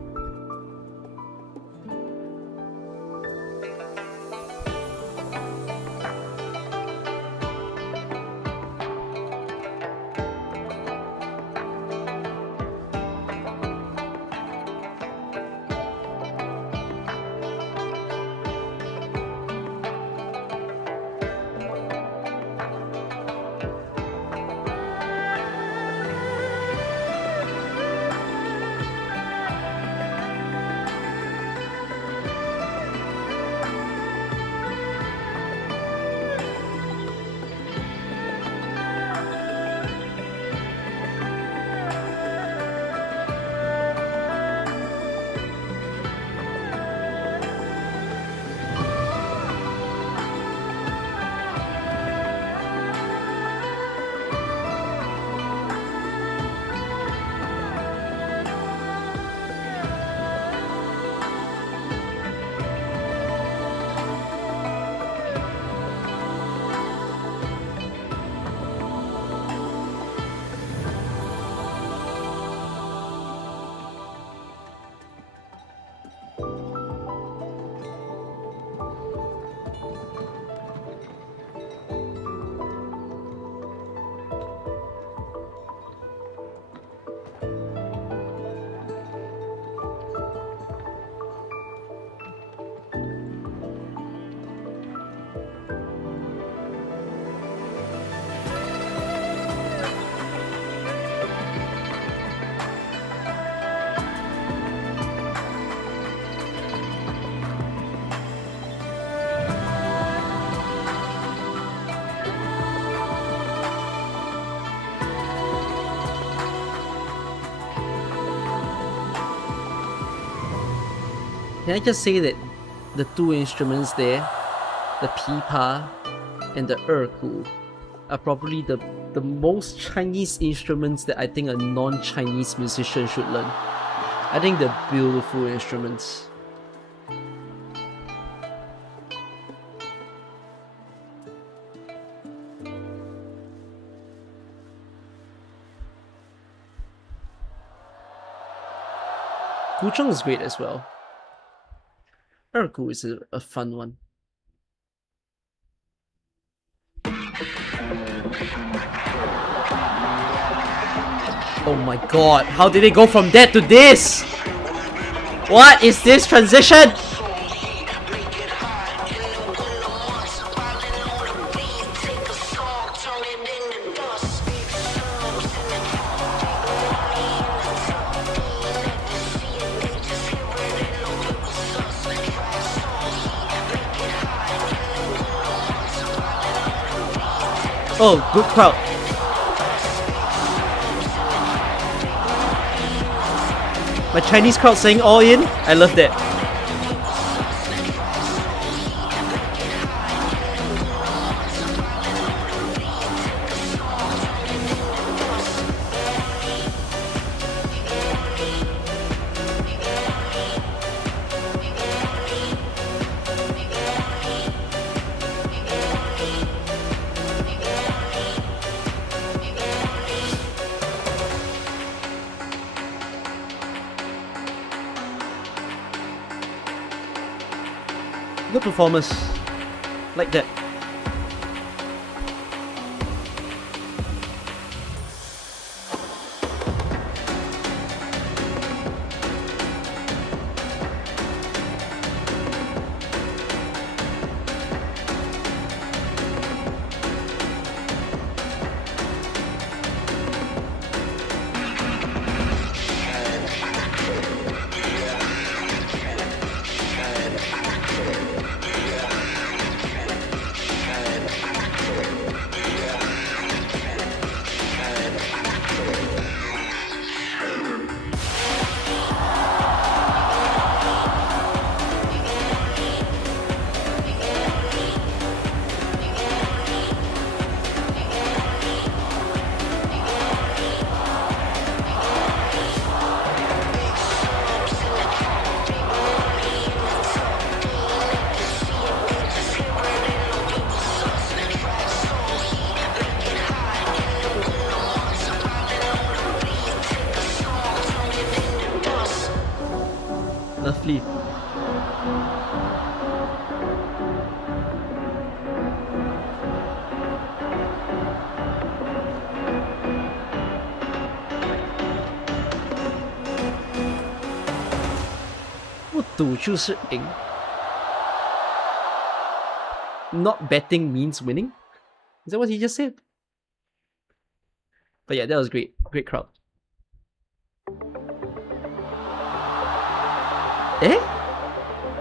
Can I just say that the two instruments there, the pipa and the erhu, are probably the most Chinese instruments that I think a non-Chinese musician should learn. I think they're beautiful instruments. Gucheng is great as well. Ergu is a fun one. Oh my god, how did they go from that to this? What is this transition? Oh, good crowd. My Chinese crowd saying all in. I love that. Good performance. Like that. Exactly. Not betting means winning? Is that what he just said? But yeah, that was great. Great crowd. Eh?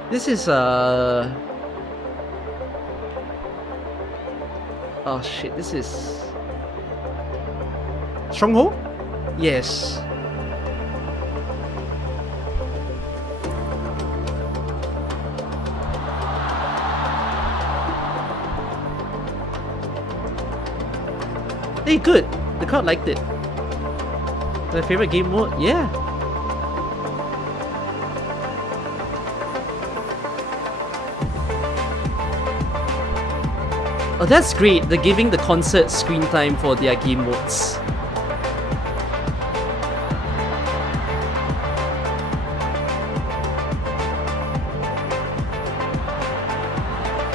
This is oh shit, this is Stronghold? Yes. Hey, good. The crowd liked it. My favorite game mode? Yeah. Oh, that's great. They're giving the concert screen time for their game modes.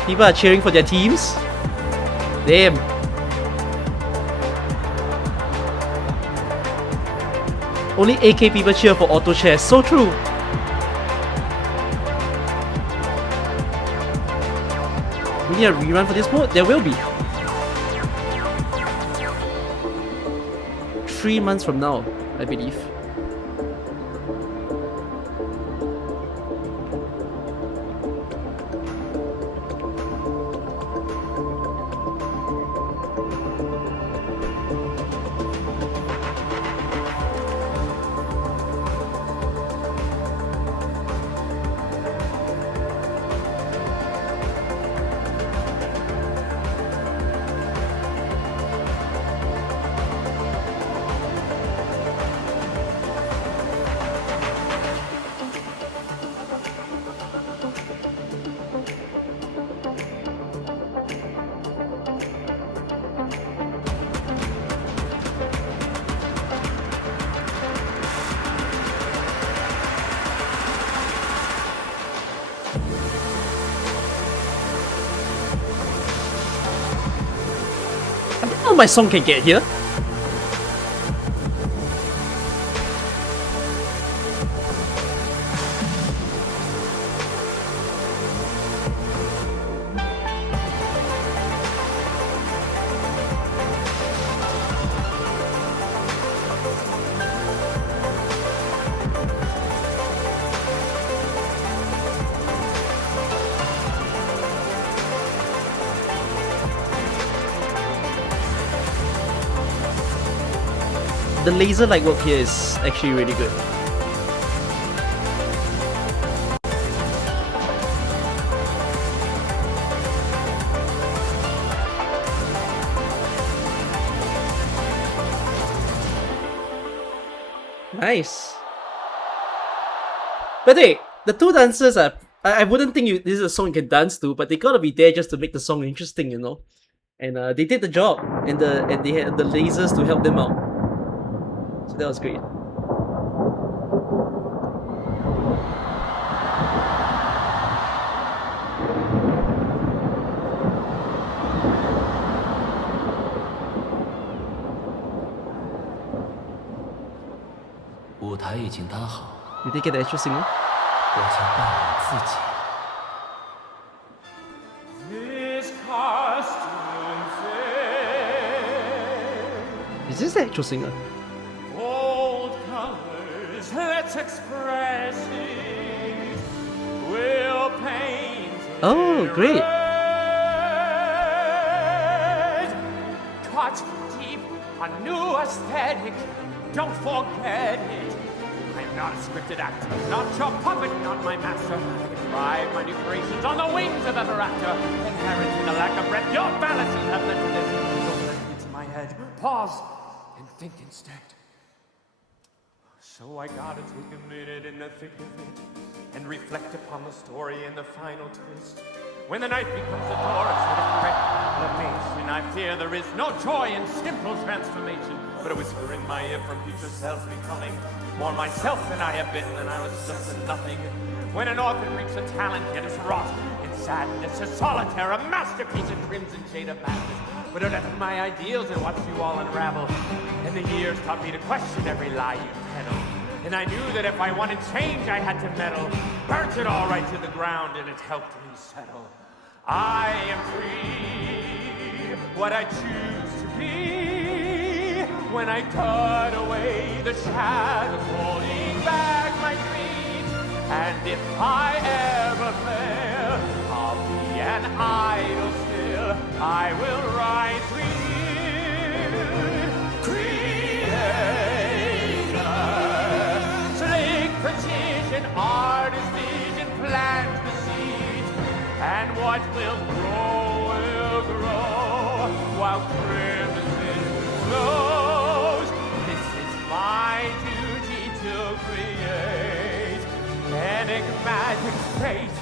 People are cheering for their teams. Damn. Only AK people cheer for auto chess. So true. We need a rerun for this mode? There will be. 3 months from now, I believe. I didn't know my song can get here. The laser light work here is actually really good. Nice. But hey, the two dancers are... I wouldn't think this is a song you can dance to, but they gotta be there just to make the song interesting, you know? And they did the job, and they had the lasers to help them out. So that was great. Did they get the extra singer? Is this the actual singer? Oh, great. Cut deep, a new aesthetic. Don't forget it. I am not a scripted actor, not your puppet, not my master. I can drive my new creations on the wings of ever after. Inherent in the lack of breath, your fallacies have led to this. Don't let it into my head. Pause and think instead. So I gotta take a minute in the thick of it and reflect upon the story and the final twist. When the night becomes a door, instead of reclamation, I fear there is no joy in simple transformation, but a whisper in my ear from future self becoming more myself than I have been, and I was just a nothing. When an author reaps a talent yet is wrought in sadness, a solitaire, a masterpiece in crimson shade of madness. But I left my ideals and watched you all unravel. And the years taught me to question every lie you peddle. And I knew that if I wanted change, I had to meddle. Burnt it all right to the ground, and it helped me settle. I am free, what I choose to be. When I cut away the shadows holding back my feet. And if I ever fail, I'll be an idol still. I will rise renewed, creator. Slick precision, artist vision, plant the seed. And what will grow while crimson flows. This is my duty to create enigmatic fate.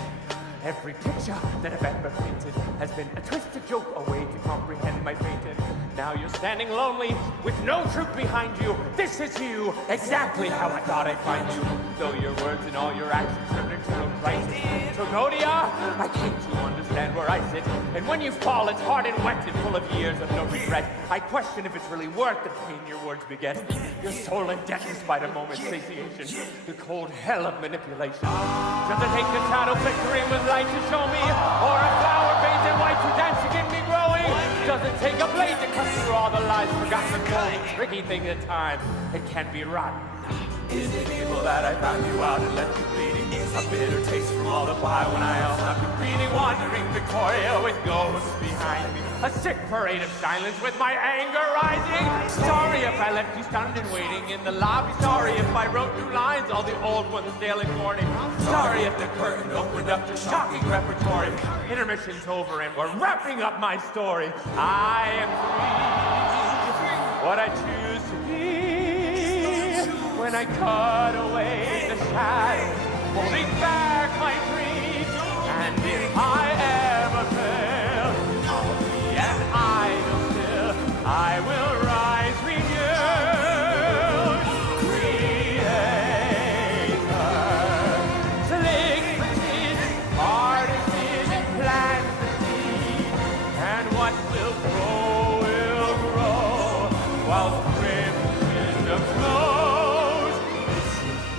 Every picture that I've ever painted has been a twisted joke, a way to comprehend my fate. And now you're standing lonely with no truth behind you. This is you, exactly how I thought I'd find you. Though your words and all your actions are eternal crisis. Togodia, I came to understand where I sit. And when you fall, it's hard and wet and full of years of no regret. I question if it's really worth the pain your words beget. Your soul in death despite a moment's satiation. The cold hell of manipulation. Does it take a shadow flickering with light to show me? Or a flower bathed in white to dance to get me growing? Does it take a blade to cut through all the lies forgotten gold? Tricky thing at time, it can be rotten. Is it evil that I found you out and left you bleeding? A bitter taste from all the while when I else have been reading, wandering Victoria with ghosts behind me. A sick parade of silence with my anger rising. Sorry if I left you stunned and waiting in the lobby. Sorry if I wrote new lines, all the old ones stale and corny. Sorry if the curtain opened up to shocking repertory. Intermission's over and we're wrapping up my story. I am free, what I choose to be. When I cut away the shadows, holding back my dreams. And if I ever fail, I'll be an idol still. I will rise renewed, creator. Slick precision, artist vision, plant the seed. And what will grow, while crimson flows.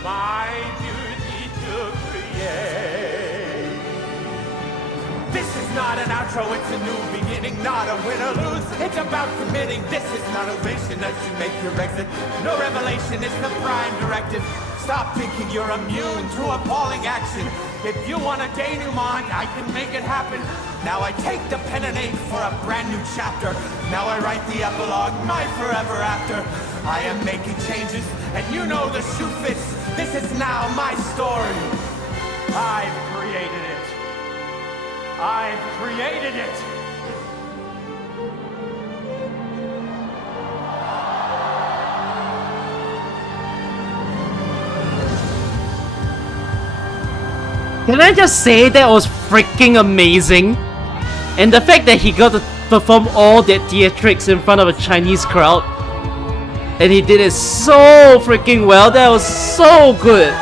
My duty to create. This is not an outro, it's a new beginning, not a win or lose. It's about committing. This is not ovation as you make your exit. No revelation, it's the prime directive. Stop thinking you're immune to appalling action. If you want a denouement, I can make it happen. Now I take the pen and ink for a brand new chapter. Now I write the epilogue, my forever after. I am making changes, and you know the shoe fits. This is now my story. I've created it. I've created it. Can I just say that was freaking amazing? And the fact that he got to perform all that theatrics in front of a Chinese crowd, and he did it so freaking well, that was so good.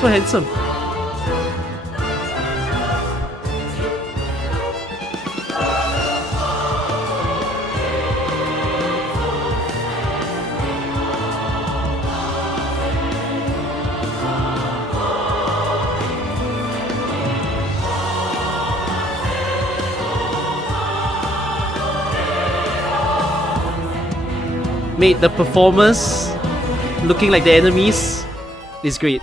So handsome. Made the performers looking like the enemies is great.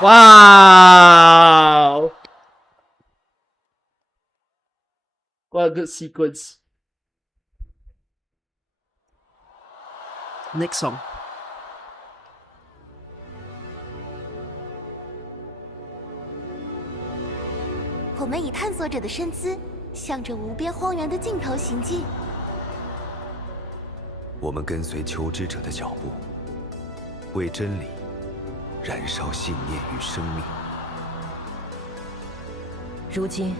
Wow! What a good sequence. Next song. 我们以探索者的身姿，向着无边荒原的尽头行进。我们跟随求知者的脚步，为真理燃烧信念与生命。如今，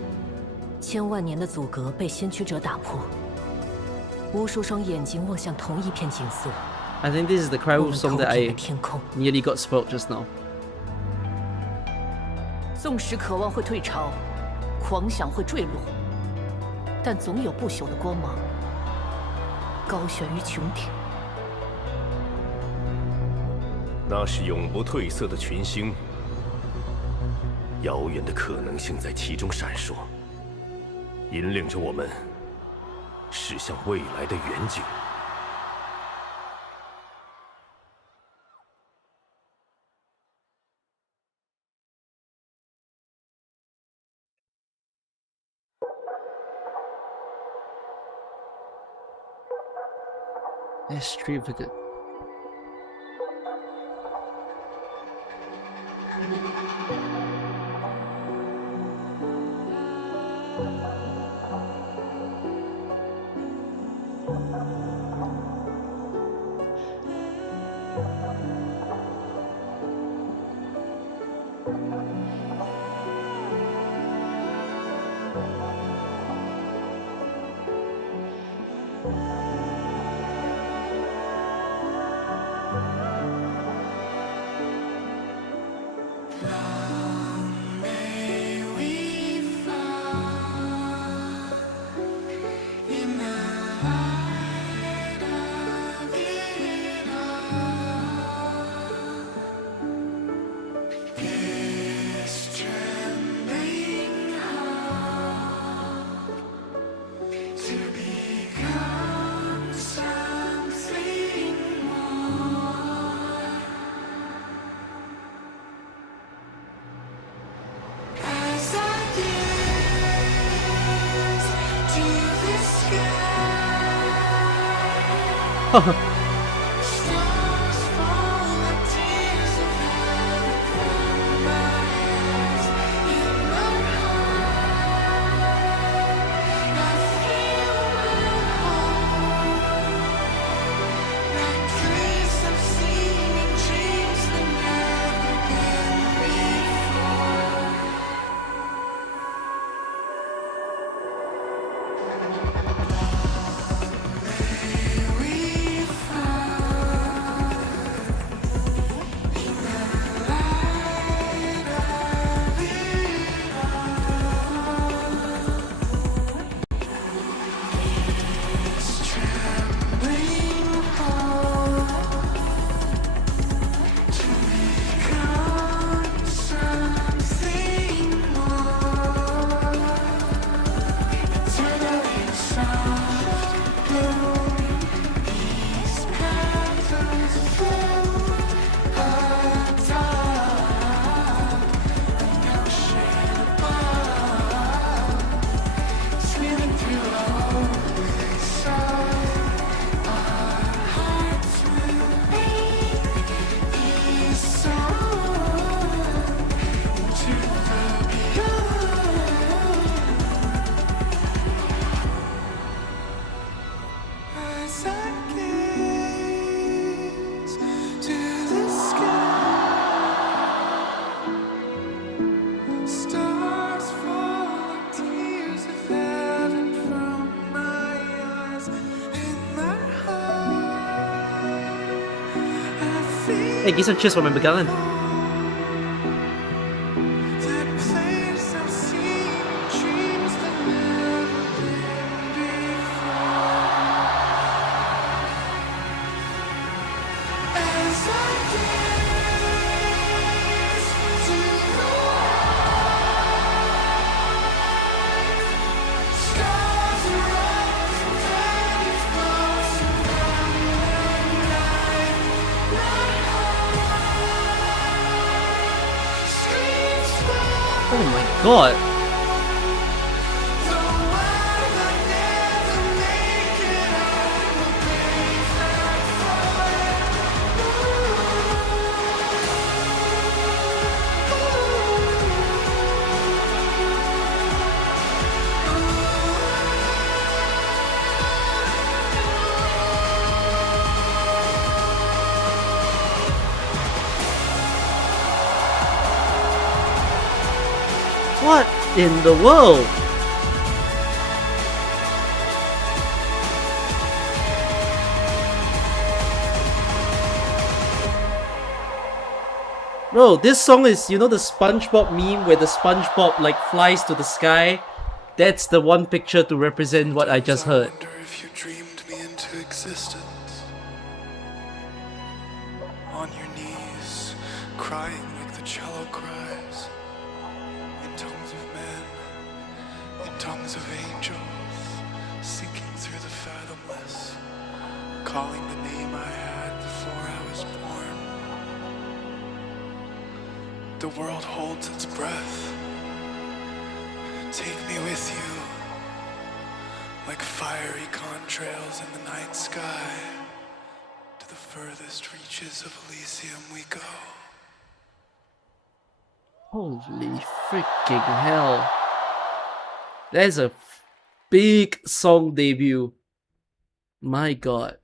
千万年的阻隔被先驱者打破，无数双眼睛望向同一片景色。 I think this is the Cry 我 Wolf 们 song 头 that 顶 I 的天空， nearly got spoiled just now. 纵使渴望会退潮，狂想会坠落，但总有不朽的光芒，高悬于穹顶。那是永不褪色的群星，遥远的可能性在其中闪烁，引领着我们驶向未来的远景。 Extravagant. May we fall in the light of it all. This trembling heart to become something more. As I gaze to the sky, stars fall like tears of heaven from my eyes. In my heart, I feel my home, that place of seeing dreams that never been before. We fall in the light of it all. This trembling heart to become something more. Eternally soft bloom, these petals float atop an ocean above, swimming through open sun. Our hearts will make these songs into the beyond. As I gaze to the sky, stars fall like tears of heaven from my eyes. In my heart, I feel Hey, give some cheers for my McGallen. that place of seeing dreams that never been before. As I gaze to the stars rise and vanish, blossom from the night. My heart Oh my god. What in the world? Bro, this song is, you know, the SpongeBob meme where the SpongeBob like flies to the sky? That's the one picture to represent what I just heard. I wonder if you dreamed me into existence. On your knees, crying like the cello cries. In tongues of men, in tongues of angels, sinking through the fathomless, calling the name I had before I was born. The world holds its breath. Take me with you, like fiery contrails in the night sky. To the furthest reaches of Elysium we go. Holy freaking hell. That's a big song debut. My god.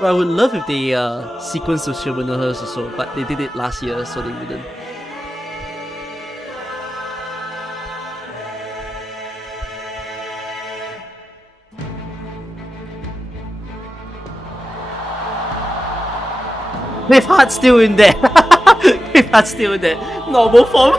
Well, I would love if they sequence of Shimanohas also, but they did it last year, so they wouldn't. Braveheart's still in there. Braveheart's still in there. Normal form.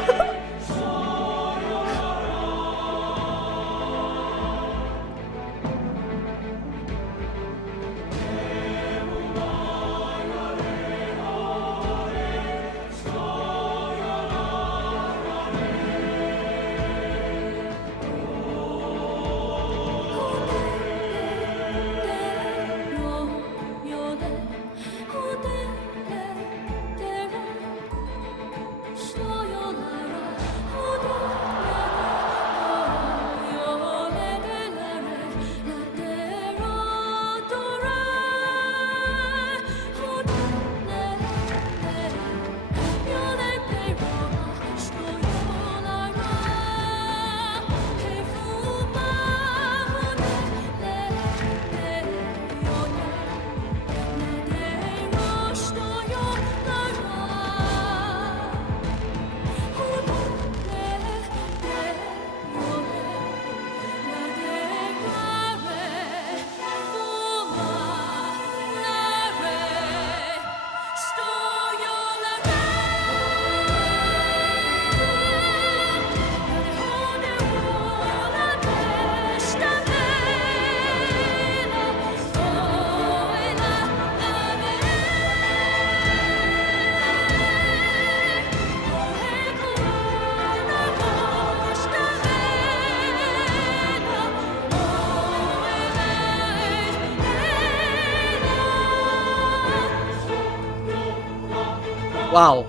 Wow.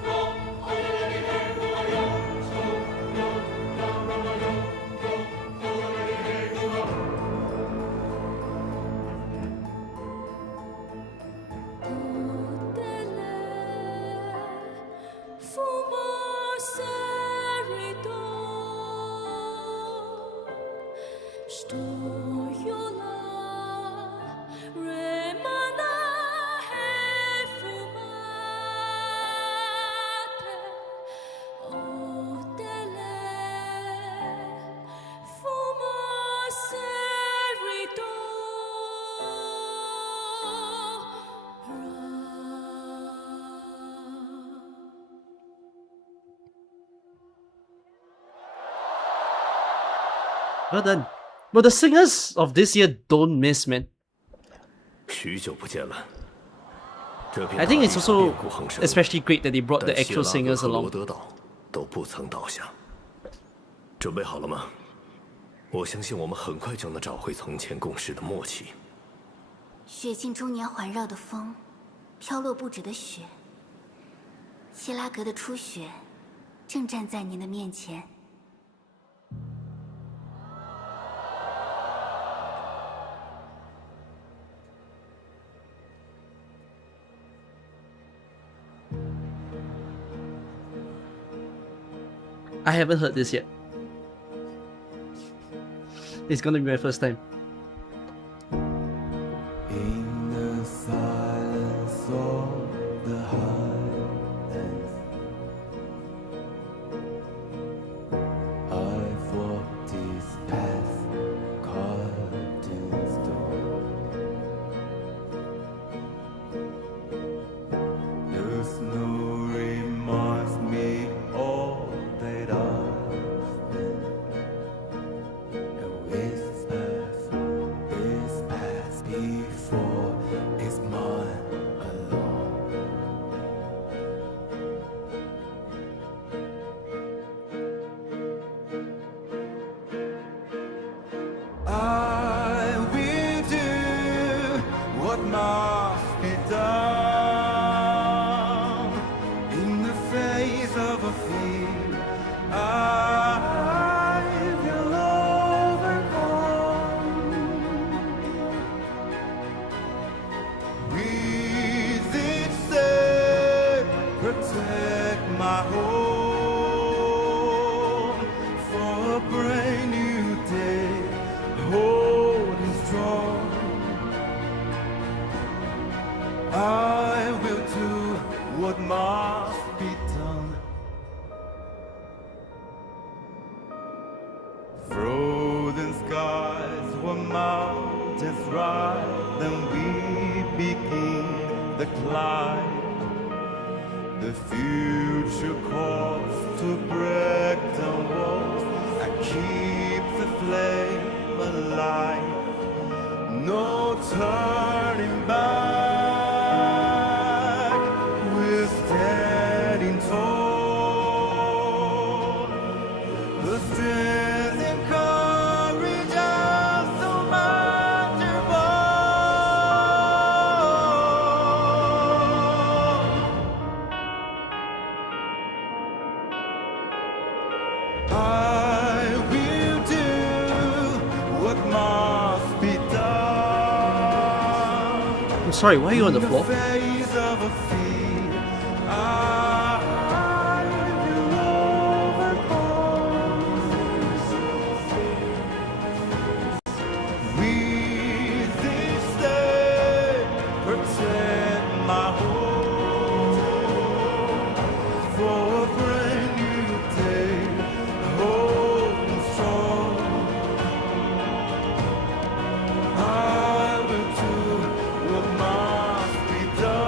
Well done. But the singers of this year don't miss, man. 许久不见了。这 I 片 think 大 it's 地上 also 变故横生， especially great that they brought the 但谢 actual 拉格 singers 和罗 along. 德岛都不曾倒下。准备好了吗？我相信我们很快就能找回从前共事的默契。雪境终年环绕的风，飘落不止的雪。希拉格的初雪，正站在您的面前。 I haven't heard this yet. It's gonna be my first time. In the silence of the highlands, I've walked this path carved in stone. The snow reminds me all that I've been. And with this path before is mine alone. I will do what must be done in the face of a fear. I will overcome. With its said, protect my home for a brand new day, holding strong. I will do what must be done. Frozen skies were mountains right, then we begin the climb. The future calls to break down walls and keep the flame alive. No turning back, we're standing tall. The strength and courage are so I will do what must be done. I'm sorry, why are you on the In floor? face of a fear, I will overcome. With this day, protect my home for a brand new day, holding strong. I will do what must be done.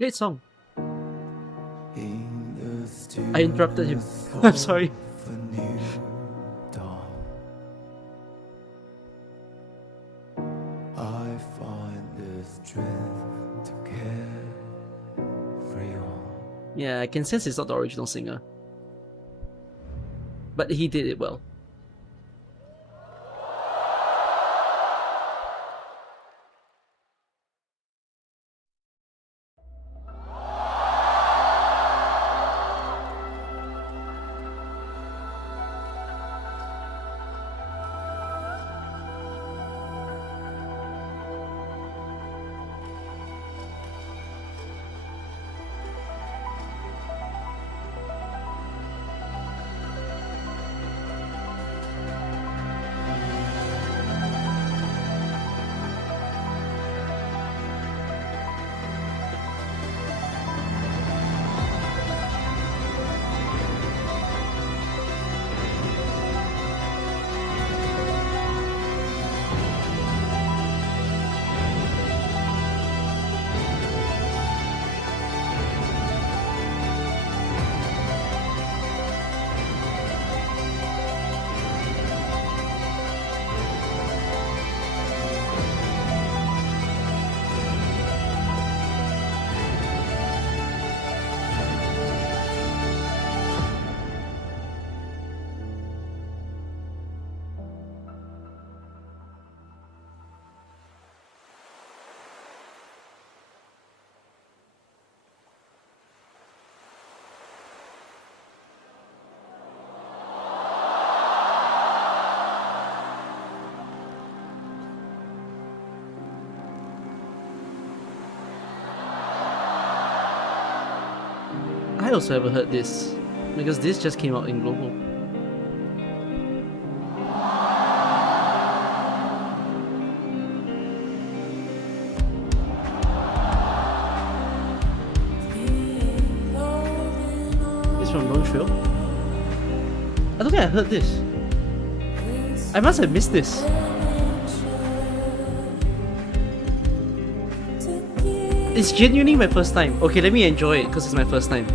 Great song. I interrupted him. I'm sorry. I find the strength to carry on. Yeah, I can sense he's not the original singer. But he did it well. I also haven't heard this, because this just came out in global. It's from Montreal. I don't think I heard this. I must have missed this. It's genuinely my first time. Okay, let me enjoy it because it's my first time.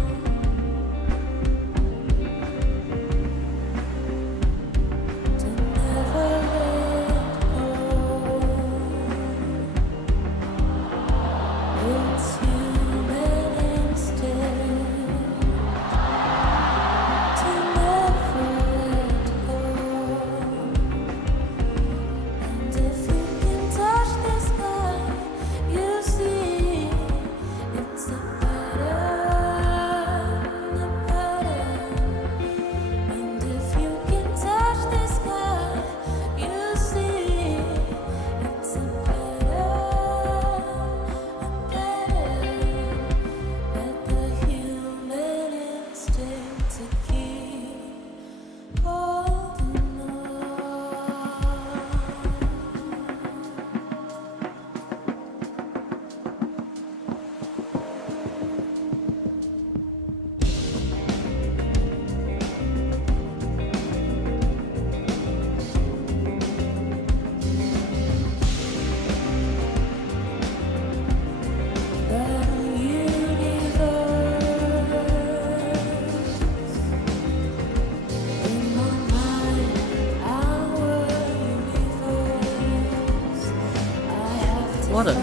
What a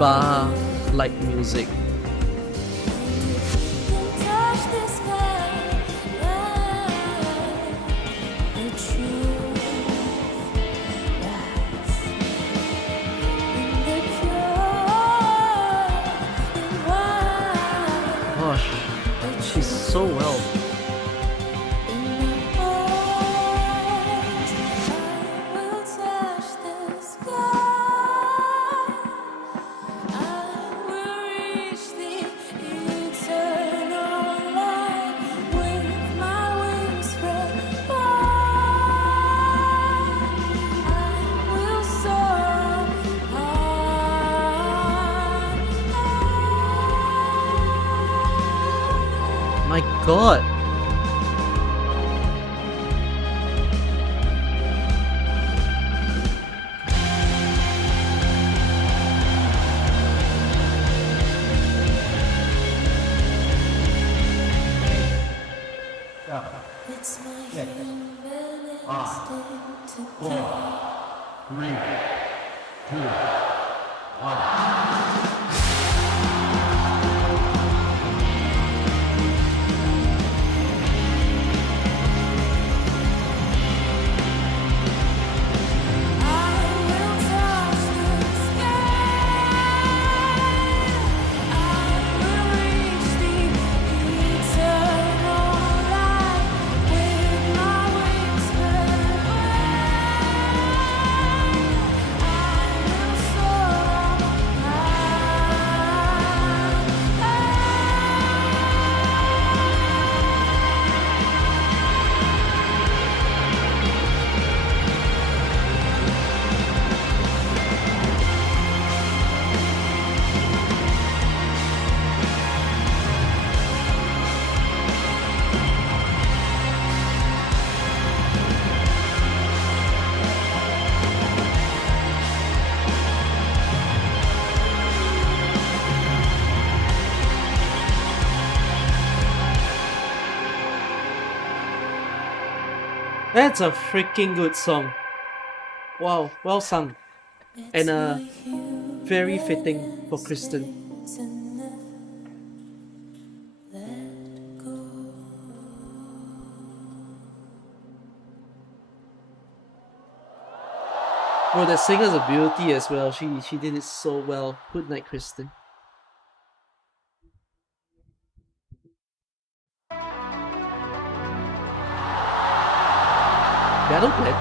bar-like music. Gosh, she's so well. My god. It's my human instinct to kill. That's a freaking good song. Wow, well sung. And very fitting for Kristen. Oh, the singer's a beauty as well. She did it so well. Good night, Kristen. Battle Plan.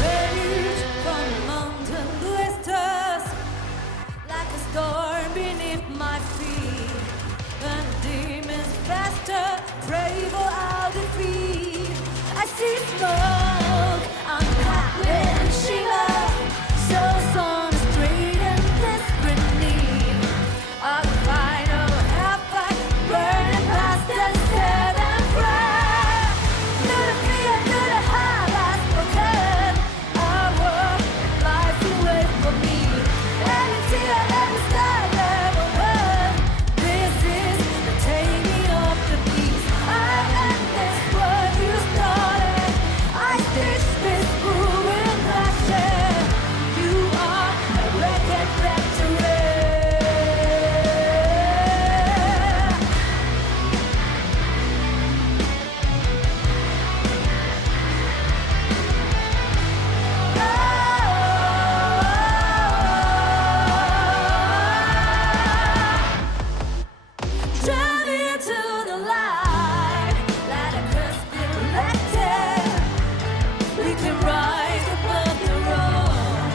Refuge from mountain blisters, like a storm beneath my feet. And demons faster, brave or I'll defeat. I see smoke, I'm hot wind shiver. Souls on the street and desperate need. I'll find a half-fight, burning past and set and fry. To the fear, to the high, last broken. I walk, life away from me. Every tear, every star, never word. This is the taming of the beast. I am this what you started. I stitch this ruin crashing. You are a wrecked factory. Journey into the light, let a curse be elected. We can rise above the road.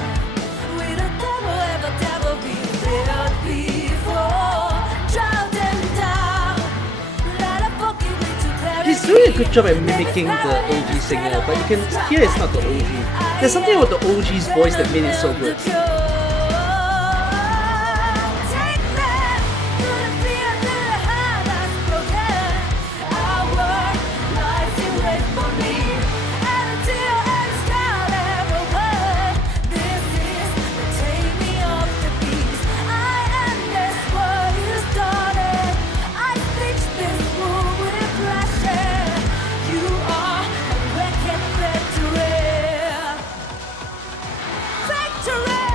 We the devil ever devil be filled before. Drown them down. Let a forgive me to clarity. He's doing a good job at mimicking the OG singer, but you can hear it's not the OG. There's something about the OG's voice that made it so good. Victory!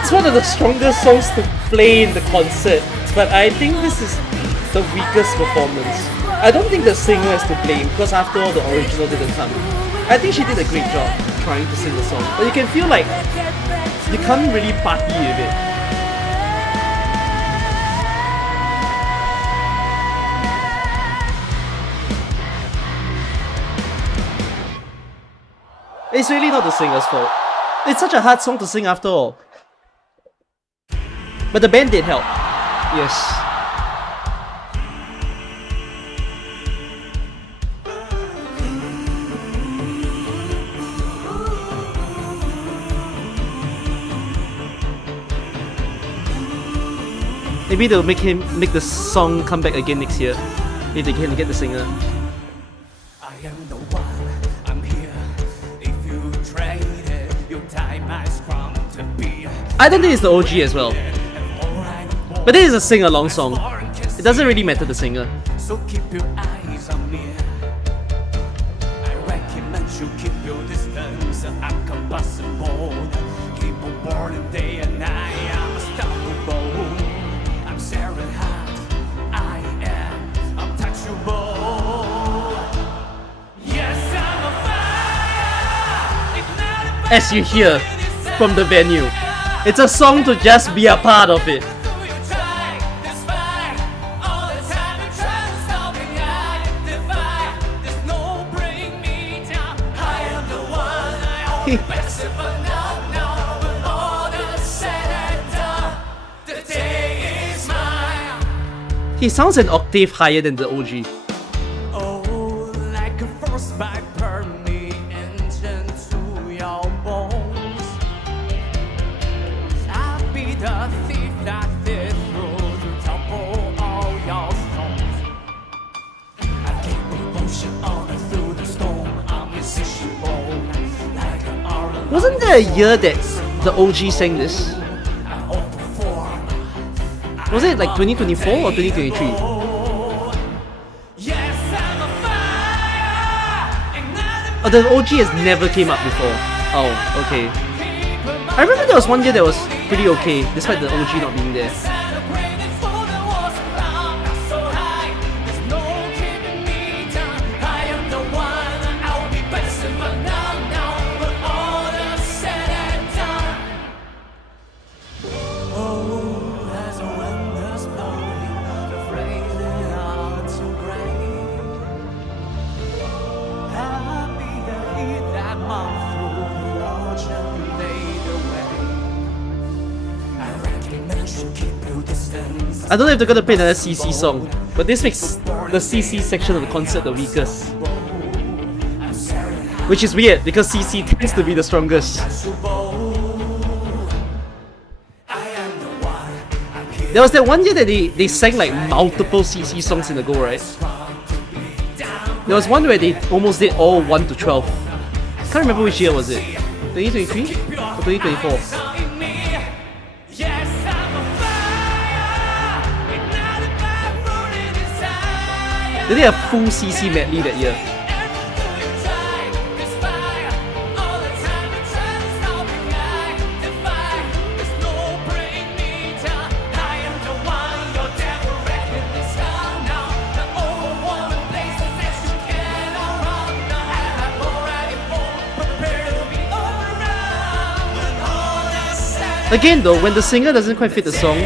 It's one of the strongest songs to play in the concert, but I think this is the weakest performance. I don't think the singer is to blame because after all the original didn't come. I think she did a great job trying to sing the song, but you can feel like you can't really party with it. It's really not the singer's fault. It's such a hard song to sing after all. But the band did help. Yes. Maybe they'll make the song come back again next year if they can get the singer. I am the one, I'm here. If you trade it, your time has come to be. I don't think it's the OG as well. But this is a sing-along song. It doesn't really matter the singer. So keep your eyes on me. I recommend you keep your distance. I'm compatible. Keep on burning day and night. I'm unstoppable. I'm Sarah Hart. I am untouchable. Yes, I'm a fire. As you hear from the venue, it's a song to just be a part of it. He sounds an octave higher than the OG. Oh, like a frostbite burn me into your bones. I'll be the thief that did through to topple all your stones. I keep emotion on through the storm. I'm insatiable, like an orange. Wasn't there a year that the OG sang this? Was it like 2024 or 2023? Oh, the OG has never came up before. Oh, okay. I remember there was one year that was pretty okay, despite the OG not being there. I don't know if they're gonna play another CC song, but this makes the CC section of the concert the weakest. Which is weird, because CC tends to be the strongest. There was that one year that they sang like multiple CC songs in a go, right? There was one where they almost did all 1 to 12. Can't remember which year was it. 2023 or 2024? They did a full CC medley that year. Again though, when the singer doesn't quite fit the song,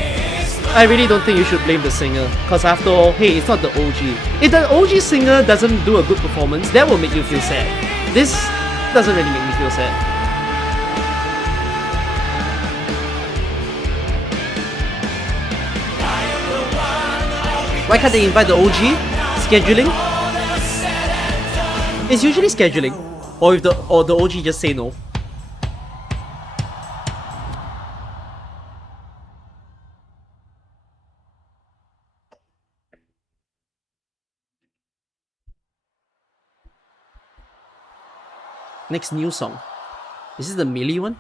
I really don't think you should blame the singer. Cause after all, hey, it's not the OG. If the OG singer doesn't do a good performance, that will make you feel sad. This doesn't really make me feel sad. Why can't they invite the OG? Scheduling? It's usually scheduling. Or if the OG just say no. Next new song. Is this the melee one?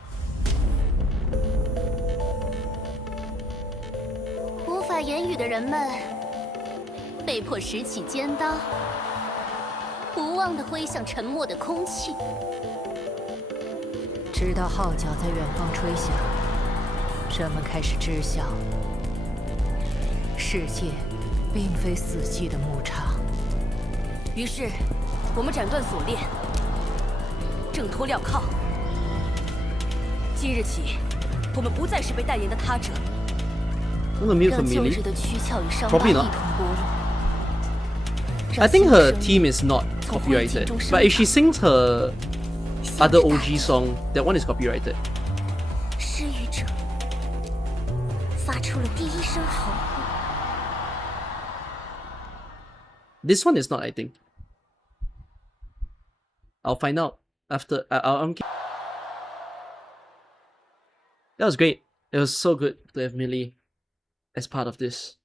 无法言语的人们被迫拾起尖刀，无望地挥向沉默的空气。直到号角在远方吹响，人们开始知晓，世界并非死寂的牧场。于是，我们斩断锁链，挣脱镣铐。今日起，我们不再是被代言的他者。 The music 让 from 旧 Millie. 日的躯壳与伤疤 Probably 一 not. 同剥落。 I think her theme is not copyrighted, but if she sings her other OG song, that one is copyrighted. 失语者发出了第一声吼。 This one is not, I think. I'll find out after. That was great. It was so good to have Millie as part of this.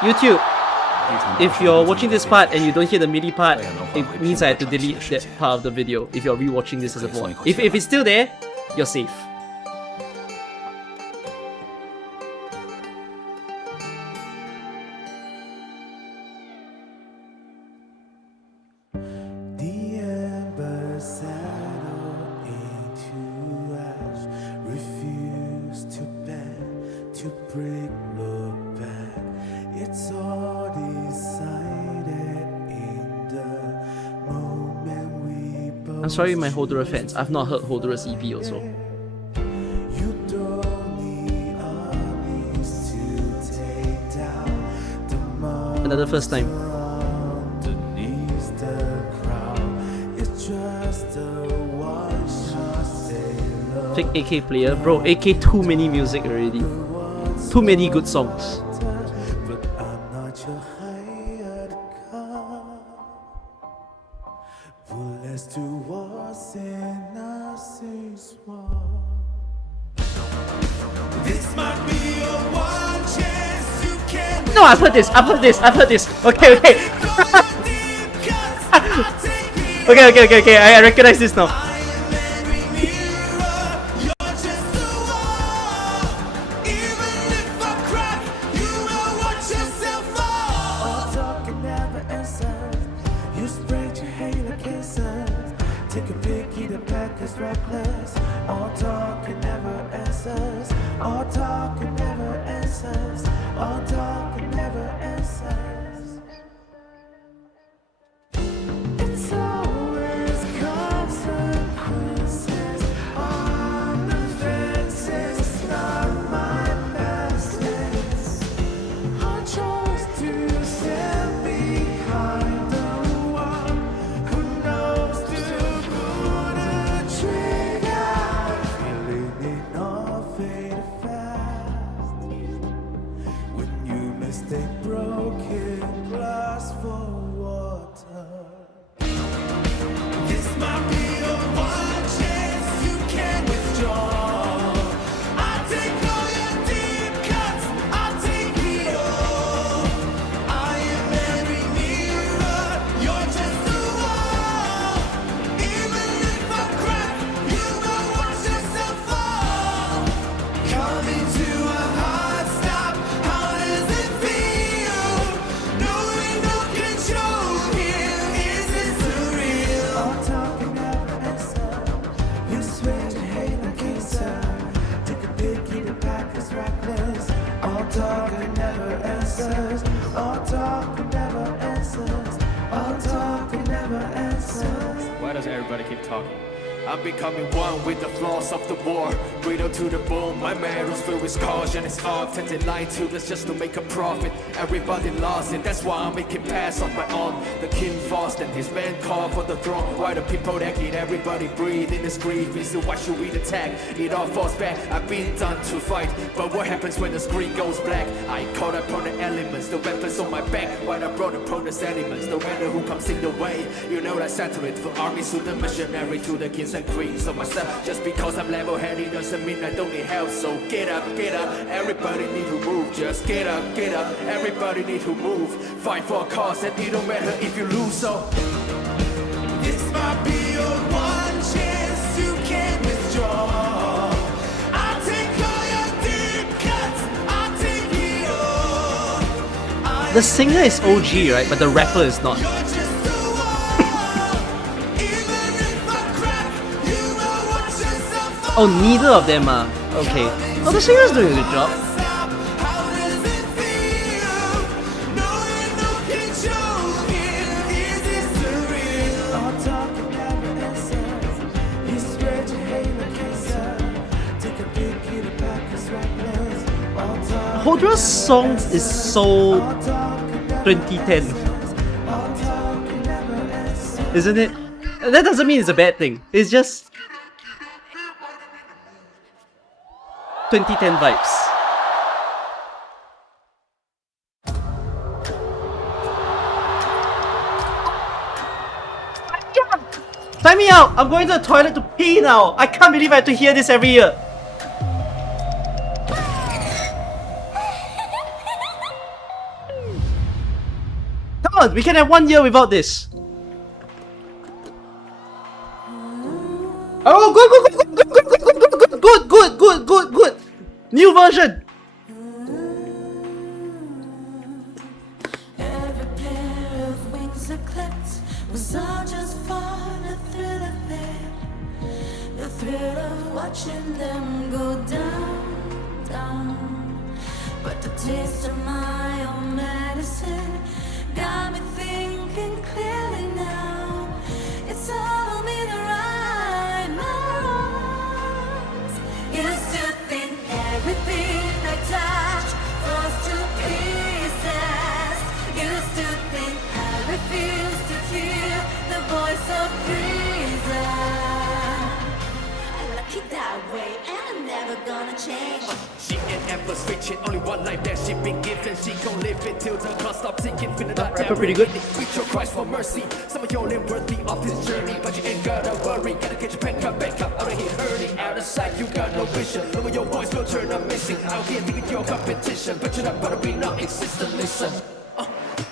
YouTube, if you're watching this part and you don't hear the MIDI part, it means I have to delete that part of the video if you're rewatching this as a VOD. If it's still there, you're safe. The embers settle into ash, refuse to bend, to break, look back. It's all decided in the moment we both. I'm sorry, my Hodora fans. I've not heard Hodora's EP also. You don't need armies to take down the mountains. Another first time. Underneath the crowd, it's just a one-shot sailor. Fake AK player. Bro, AK too many music already. Too many good songs. But I'm not your hired car. Bullets towards in a war. This might be your one chance you can. No, I've heard this. Okay, okay. Okay. I recognize this now. Take a picky, the pack is reckless. All talk and never answers. All talk and never answers. All talk and never answers. It's always consequences on the fences. Not my business. I chose to stand behind the wall. Who knows to pull the trigger? Feeling it all fade fast. When you mistake broken glass for water. This might be the one chance you can withdraw. I take all your deep cuts, I take it all. I am every mirror, you're just a wall. Even if I crack, you will watch yourself fall. Coming to a hard stop, how does it feel? Knowing no control here, is this surreal? All talk and never answer. You swear to hate like cancer. Take a picky, the pack is reckless. All talk and never answers. All talk and never answers. All talk and never answers. Why does everybody keep talking? I'm becoming one with the flaws of the war. Brittle to the bone, my marrow's filled with caution. It's often lied to us just to make a profit. Everybody lost it, that's why I'm making pass on my own. The king Faust and his men call for the throne. Why the people that get everybody breathe in this grief? Is why should we attack? It all falls back. I've been done to fight, but what happens when the screen goes black? I caught upon the elements, the weapons on my back. While I brought upon the elements, no matter who comes in the way. You know that sacred for armies to the missionary to the kings and queens of myself. Just because I'm level-headed doesn't mean I don't need help. So get up, everybody need to move. Just get up, everybody need to move. Fight for a cause and it don't matter if you lose. So This might be your one chance you can withdraw. I take all your deep cuts, I take it all. The singer is OG, right? But the rapper is not. You're just a wall. Even if I crack, you will watch Oh, neither of them are. Okay. Oh, the singer's doing a good job. Hodra's songs is so 2010, isn't it? And that doesn't mean it's a bad thing. It's just 2010 vibes. Time me out! I'm going to the toilet to pee now! I can't believe I have to hear this every year! Come on, we can have 1 year without this! Oh, good! New version! Every pair of wings are clipped was all just for the thrill of it. The thrill of watching them go down, down. But the taste of my own medicine got me thinking clearly now. It's all me the right, my wrongs. Used to think everything I touch falls to pieces. Used to think I refuse to hear the voice of reason. I like it that way, and I'm never gonna change. She ain't ever switching, only one life that she been given. She gon' live it till the clock stops ticking. Finna die Rapper pretty good. Reach your Christ for mercy. Some of y'all ain't worthy of this journey, but you ain't gotta worry. Gotta get your back up, out of here hurting. Out of sight, you got no vision. Lower your voice will turn up missing. Out here thinking your competition, but you're not gonna be non-existent. Listen.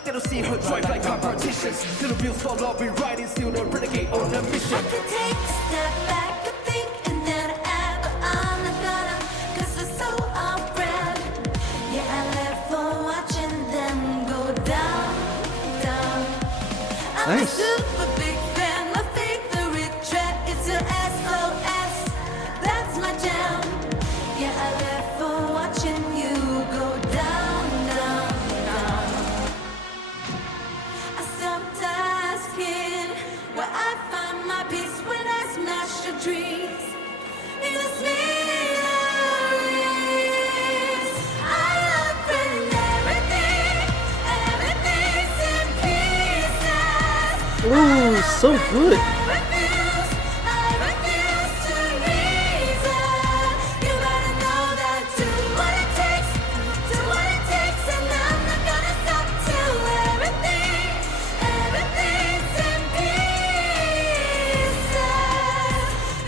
They don't see her drive like competitions. Till the wheels fall off, rewriting, still the renegade on a mission. I can take a step back and think, and then I add, but I'm not gonna, 'cause it's so off-brand. Yeah, I live for watching them go down, down. I'm Nice. a super big fan, my favorite track is a SOS. That's my jam. Yeah, I live for watching you go down, down, down. I stopped asking where I find my peace when I smash your dreams. It was mysteries. I love printing everything, everything's in pieces. Ooh, so good! I refuse to reason. You better know that do what it takes, and I'm not gonna stop till everything's in pieces.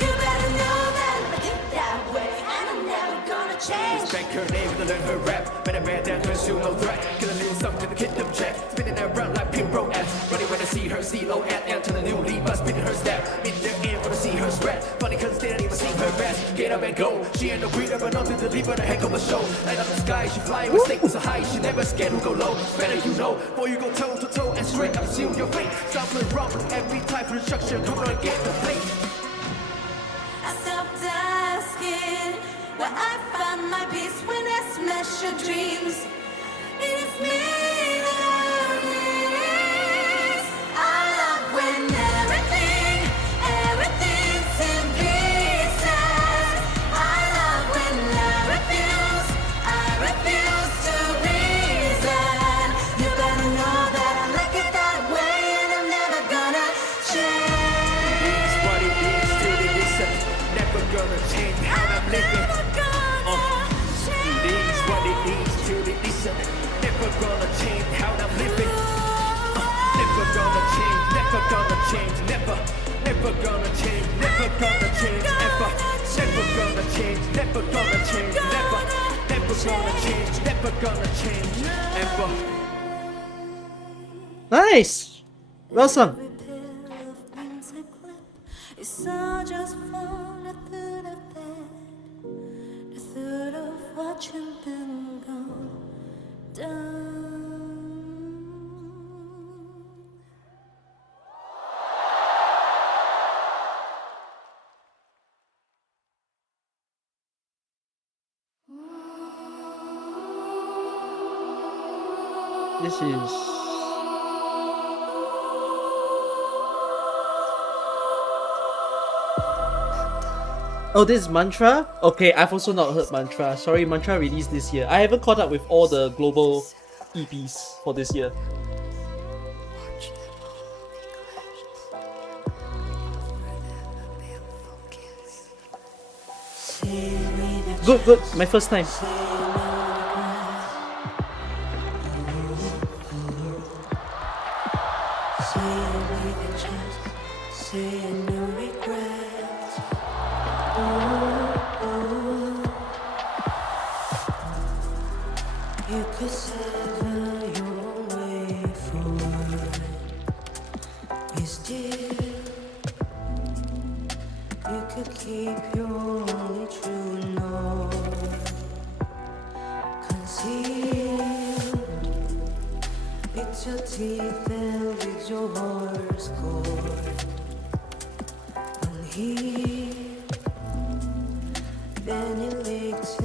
You better know that I think that way, and I'm never gonna change. Respect her name, gonna learn her rap. Better man down, cause you no threat. Gonna leave something to hit them check. Spinning around like pinball ads. Running when I see her silhouette. And to the new lead, but spinning her step. In their end, gonna see her spread. Funny cause they don't even see her best. Get up and go. She ain't no breeder, but nothing to leave her a heck of a show. Light up the sky, she fly with statements so high. She never scared to go low. Better you know, before you go toe to toe and straight up seal your fate. Stop playing wrong with every type of instruction. Come on and get the plate. I stopped asking where I find my peace when I smash your dreams. It is memories. I love when everything's in pieces. I love when I refuse to reason. You better know that I like it that way, and I'm never gonna change. It's what it is to the listen. Never gonna change how I'm living. It is what it is to the listen. Never gonna change how I'm living. Never gonna change, never gonna change, never gonna change, never gonna change, ever. Never gonna change, never gonna change, never gonna change, never gonna change, ever. Nice! Well sung. It's all just fun, the thought of watching them go down. This is. Oh, this is Mantra? Okay, I've also not heard Mantra. Sorry, Mantra released this year. I haven't caught up with all the global EPs for this year. Good, good. My first time. You could sever your way forward. You still, you could keep your only true north concealed. With your teeth and with your horse cord unhealed. Then it leaks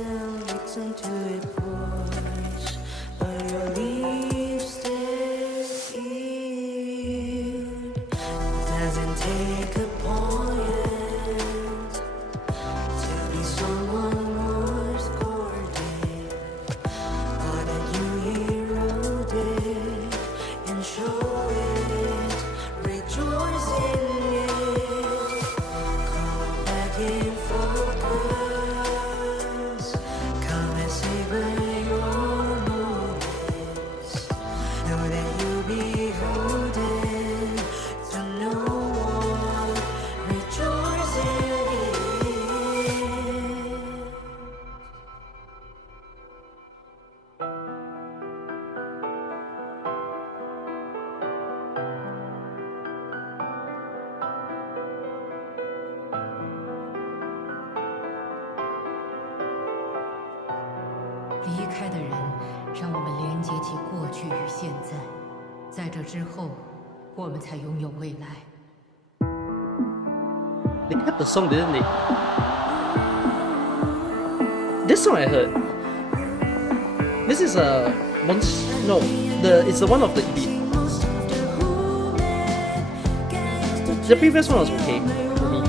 into it pours, but your leaves stay sealed. Doesn't take a point to be someone worth courting, or that you eroded and show it, rejoice in it, come back in focus, come and savor your moments, know that you'll be holding to no one, rejoice in it. 离开的人，让我们连接起过去与现在，在这之后，我们才拥有未来。 They kept the song, didn't they? This song I heard. This is a no. It's the one of the EP. The previous one was okay for me.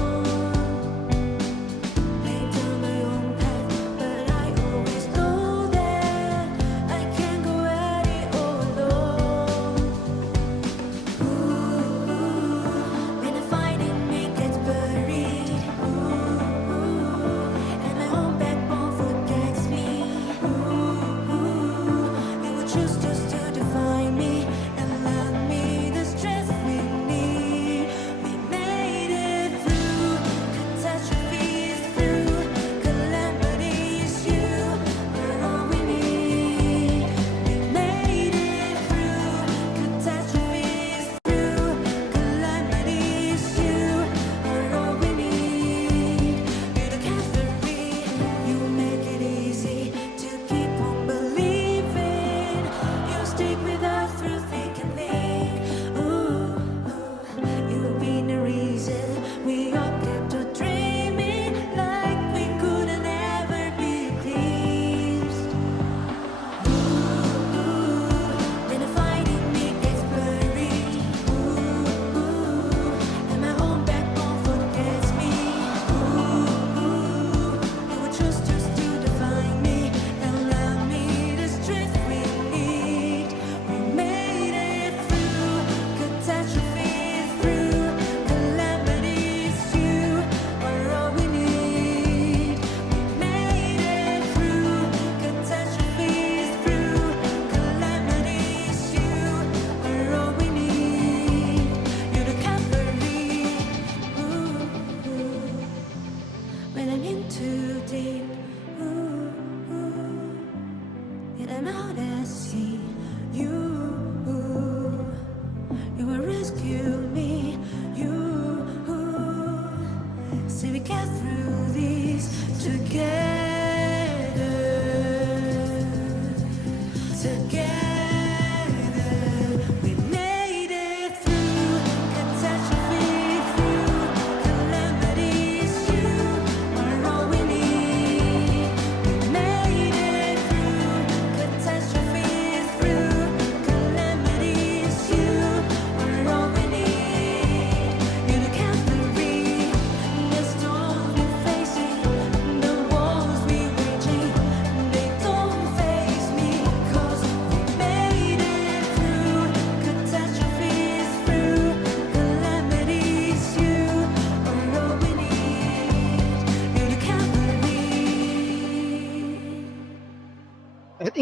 Define me and love me the stress we need. We made it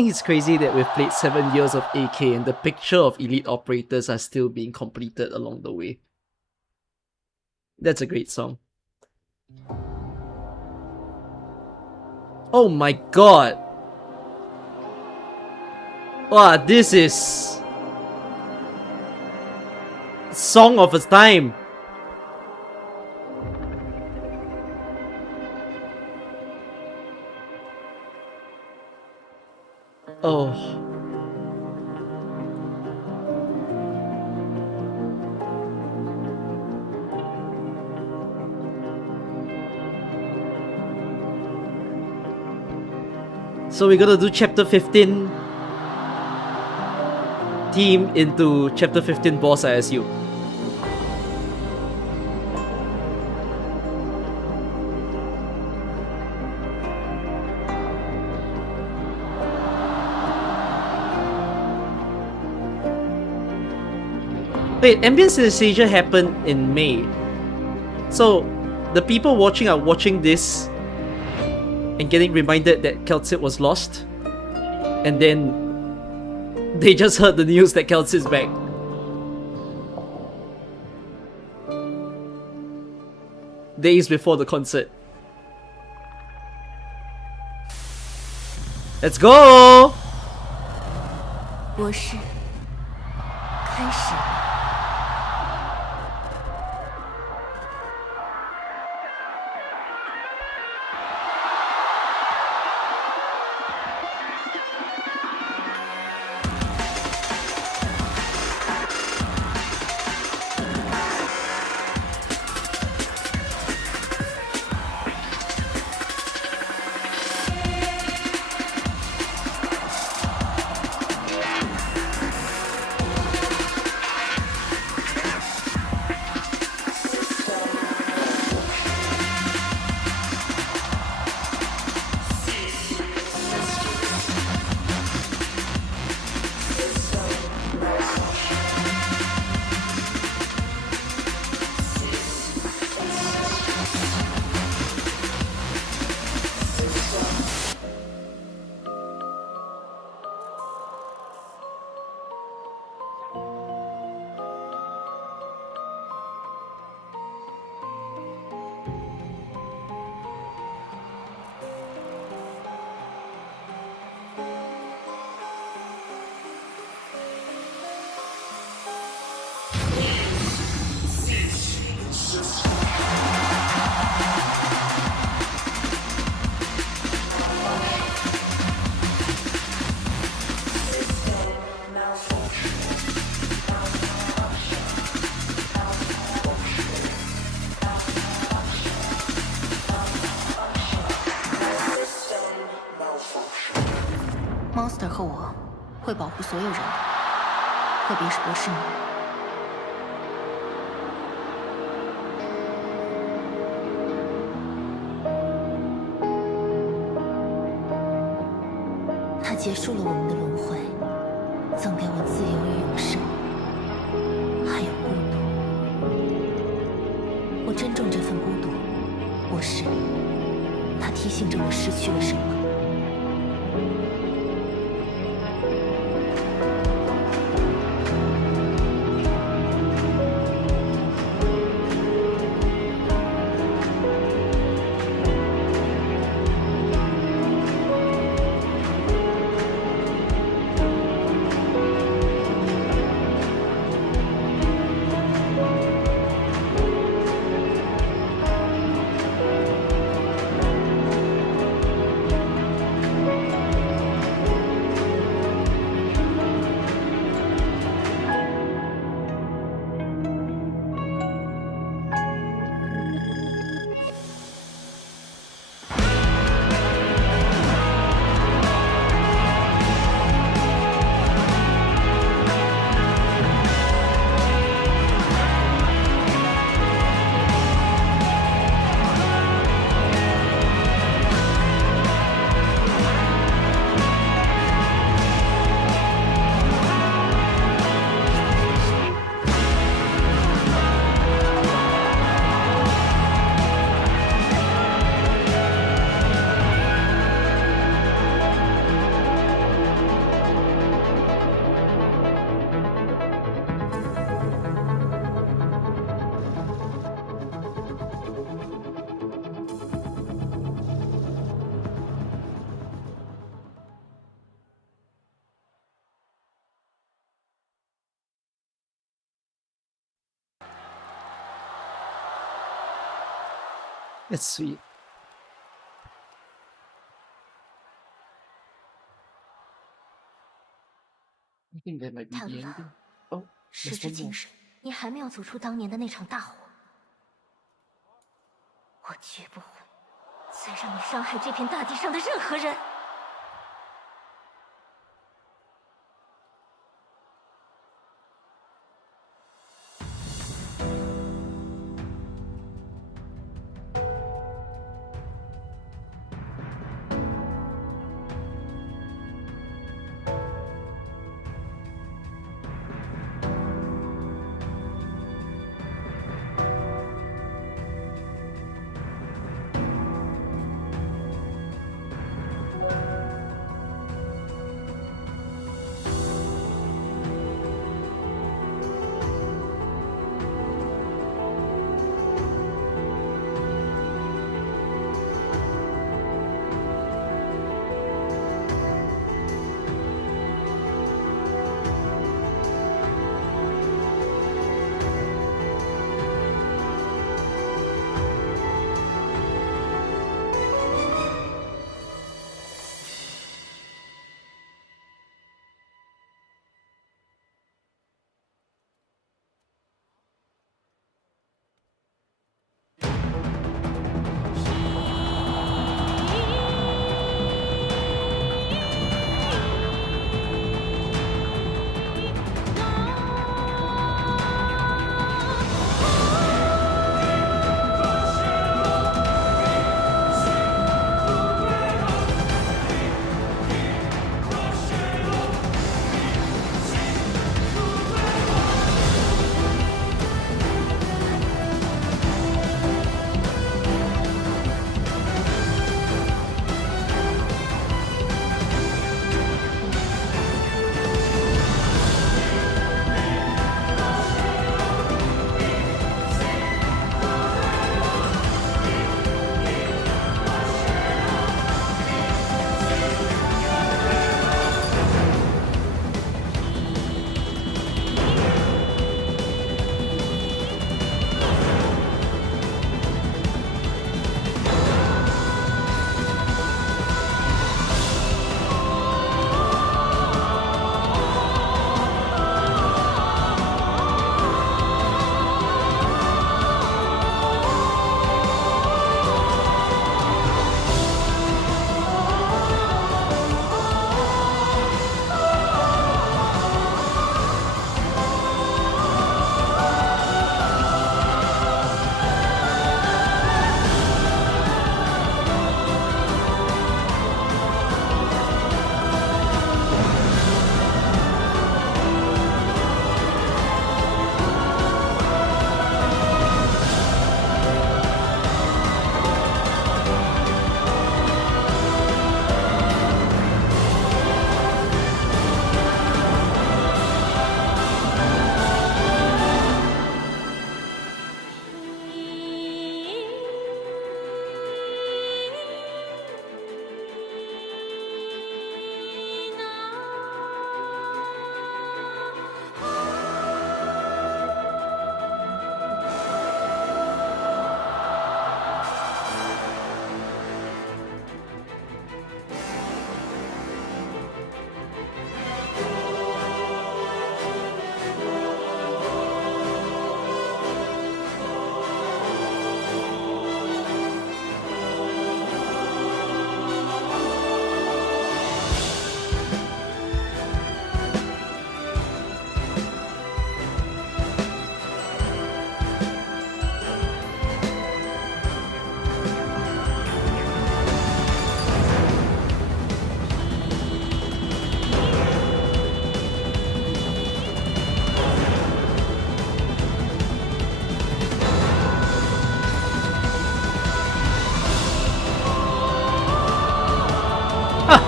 think it's crazy that we've played 7 years of AK and the picture of elite operators are still being completed along the way. That's a great song. Oh my god! Wow, this is... song of its time! Oh. So we're gonna do chapter 15 team into chapter 15 boss, I assume. Wait, Ambience Synesthesia happened in May. So, the people watching are watching this and getting reminded that Keltsit was lost. And then they just heard the news that Keltsit's back. Days before the concert. Let's go! 博士，开始。Monster 和我会保护所有人的，特别是博士你。他结束了我们的轮回，赠给我自由与永生，还有孤独。我珍重这份孤独，博士。它提醒着我失去了什么。That's sweet. I think that might be Tell the me. ending. Oh, 时 there's 至 one 今 more. 日，你还没有走出当年的那场大火。我绝不会再让你伤害这片大地上的任何人。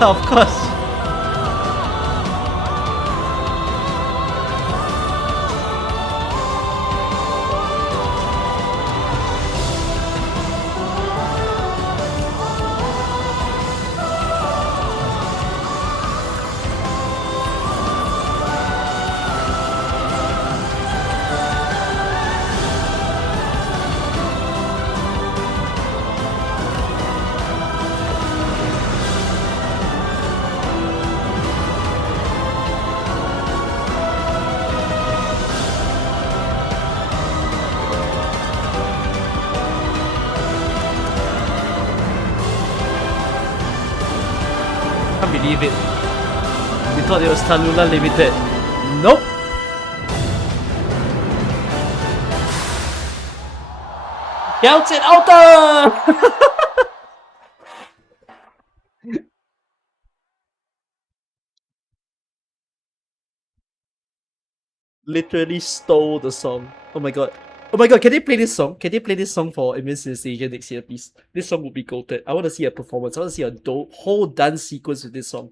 Of course. believe it. We thought it was Tallulah Limited. Nope. Galaxy Outer! Literally stole the song. Oh my god. Oh my god, can they play this song? Can they play this song for Ambience Synesthesia next year, please? This song would be goated. I want to see a performance. I want to see a whole dance sequence with this song.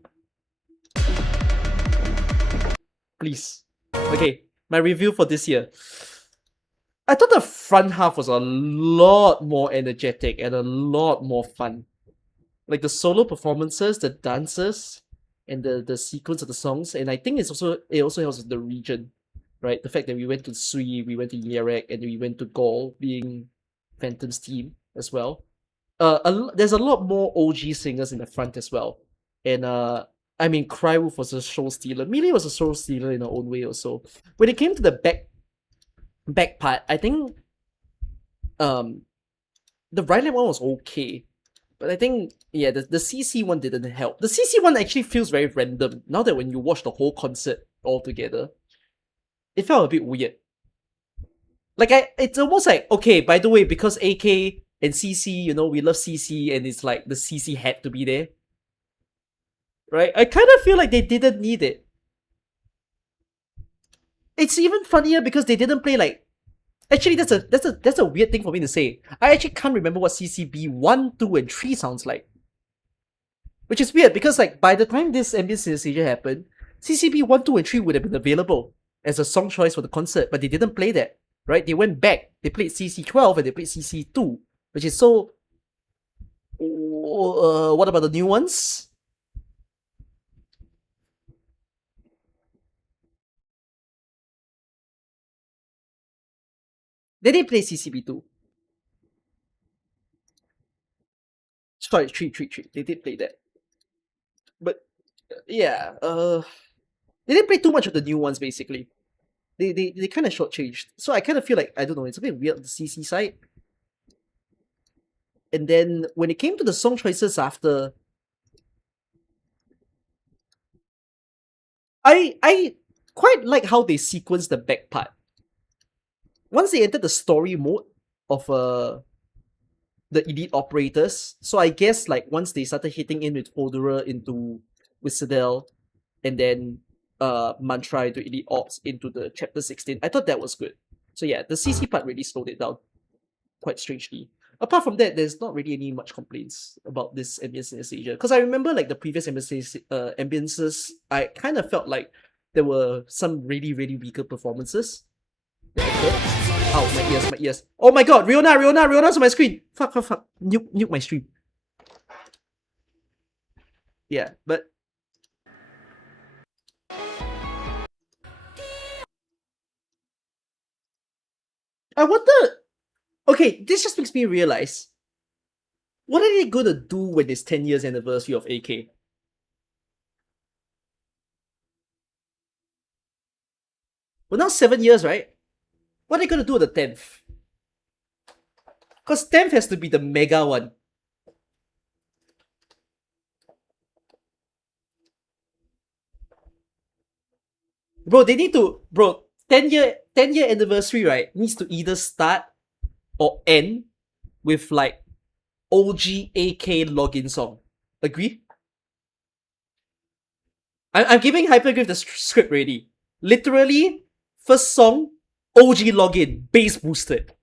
Please. Okay, my review for this year. I thought the front half was a lot more energetic and a lot more fun. Like the solo performances, the dances, and the sequence of the songs. And I think it also helps with the region. Right, the fact that we went to Sui, we went to Yerek, and we went to Gaul, being Phantom's team as well. There's a lot more OG singers in the front as well, and I mean, Crywolf was a show stealer. Melee was a show stealer in her own way also. When it came to the back part, I think the Rhineland one was okay, but I think yeah, the CC one didn't help. The CC one actually feels very random now that when you watch the whole concert all together. It felt a bit weird. Like, it's almost like, okay, by the way, because AK and CC, you know, we love CC, and it's like the CC had to be there. Right? I kind of feel like they didn't need it. It's even funnier because they didn't play like... Actually, that's a weird thing for me to say. I actually can't remember what CCB 1, 2, and 3 sounds like. Which is weird because, like, by the time this Ambience Synesthesia happened, CCB 1, 2, and 3 would have been available as a song choice for the concert, but they didn't play that, right? They went back. They played CC12 and they played CC2, which is so... what about the new ones? They didn't play CCB2. Sorry, 3. They did play that. But, yeah, they didn't play too much of the new ones, basically. They kind of shortchanged. So I kind of feel like, I don't know, it's a bit weird on the CC side. And then, when it came to the song choices after... I quite like how they sequenced the back part. Once they entered the story mode of the elite operators, so I guess like once they started hitting in with Fodora into Whistle, and then Mantra into Elite Ops into the chapter 16. I thought that was good. So yeah, the CC part really slowed it down quite strangely. Apart from that, there's not really any much complaints about this Ambience Synesthesia. Because I remember like the previous Ambiences, I kind of felt like there were some really, really weaker performances that occurred. Ow, my ears. Oh my god, Riona's on my screen! Fuck. Nuke my stream. Yeah, but I wonder... Okay, this just makes me realize, what are they gonna do when it's 10 years anniversary of AK? Well, now 7 years, right? What are they gonna do on the 10th? Because 10th has to be the mega one. Bro, they need to... Bro, 10-year anniversary, right, needs to either start or end with like OG AK login song. Agree? I'm giving Hypergriff the script ready. Literally, first song, OG login, bass boosted.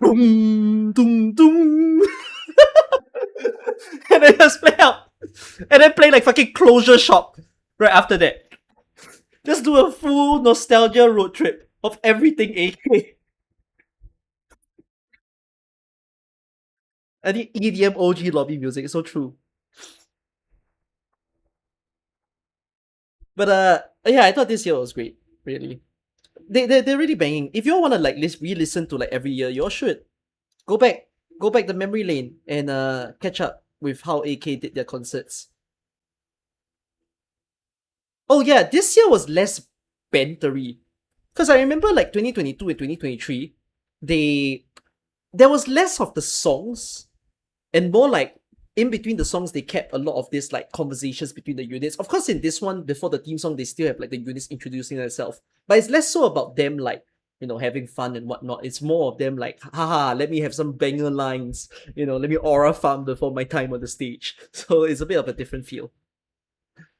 Boom, doom, doom. And then just play out. And then play like fucking Closure Shock right after that. Just do a full nostalgia road trip of everything AK. I think EDM OG lobby music is so true. But yeah, I thought this year was great. Really, they're really banging. If you all wanna like re-listen to like every year, you all should go back the memory lane and catch up with how AK did their concerts. Oh yeah, this year was less bantery. Because I remember like 2022 and 2023, there was less of the songs and more like in between the songs, they kept a lot of this like conversations between the units. Of course, in this one, before the theme song, they still have like the units introducing themselves, but it's less so about them like, you know, having fun and whatnot. It's more of them like, haha, let me have some banger lines, you know, let me aura farm before my time on the stage. So it's a bit of a different feel.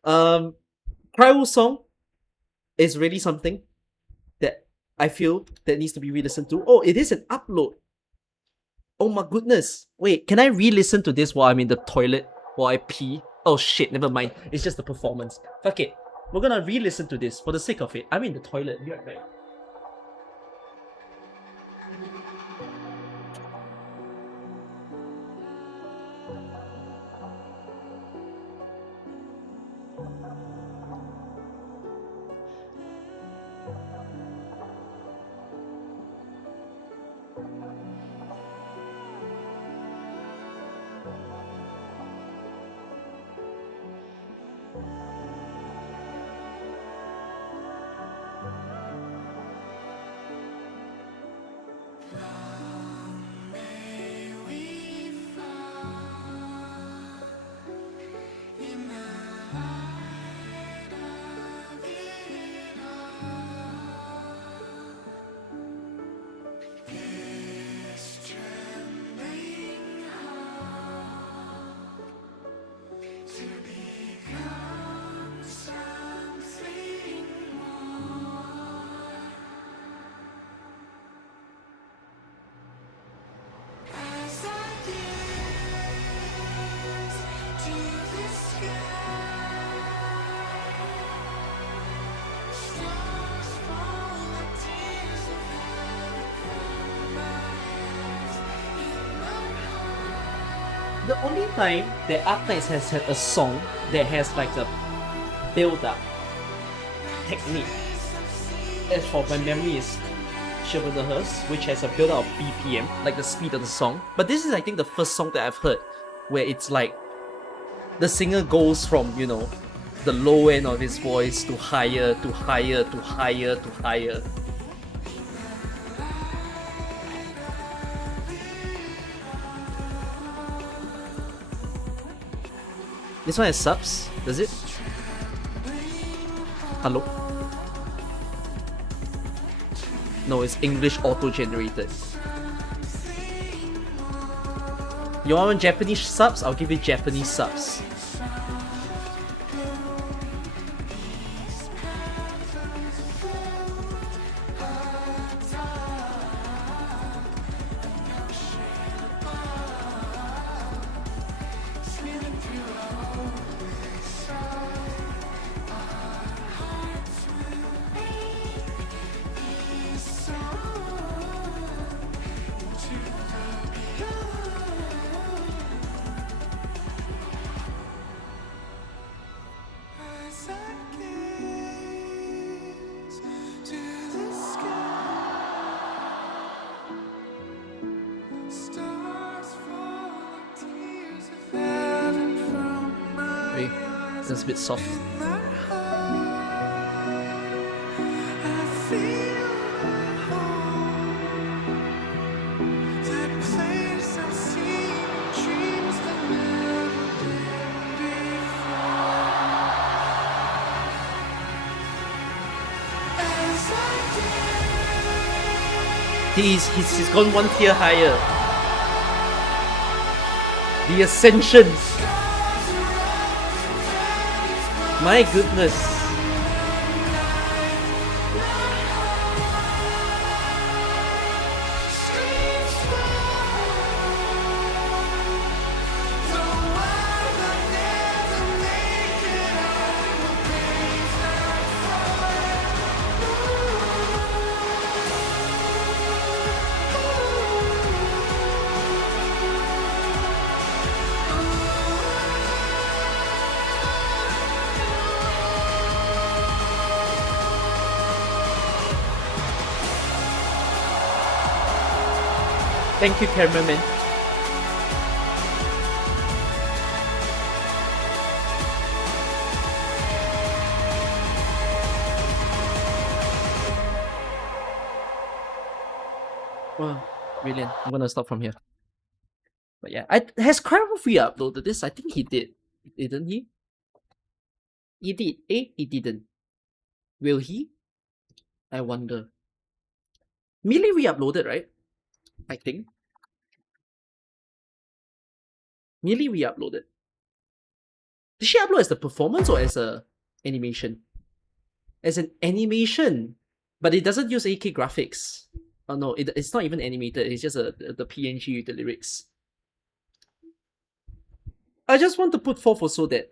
Cryo song is really something that I feel that needs to be re-listened to. Oh, it is an upload. Oh my goodness. Wait, can I re-listen to this while I'm in the toilet? While I pee? Oh shit, never mind. It's just the performance. Fuck it. We're gonna re-listen to this for the sake of it. I'm in the toilet. Be right back. The only time that Arknights has had a song that has like a build-up technique, as for my memory, is Shiver the Hearse, which has a build-up of BPM, like the speed of the song. But this is, I think, the first song that I've heard where it's like the singer goes from, you know, the low end of his voice to higher, to higher, to higher, to higher. This one has subs, does it? Hello? No, it's English auto-generated. You want Japanese subs? I'll give you Japanese subs. That's a bit soft. He's gone one tier higher. The Ascensions. My goodness. Thank you, cameraman. Wow, brilliant. I'm gonna stop from here. But yeah, has Crime re-uploaded this? I think he did. Didn't he? He did. He didn't. Will he? I wonder. Millie re-uploaded, right? I think. Millie re-uploaded. Did she upload as the performance or as a animation? As an animation, but it doesn't use 8K graphics. Oh no, it's not even animated. It's just the PNG with the lyrics. I just want to put forth also that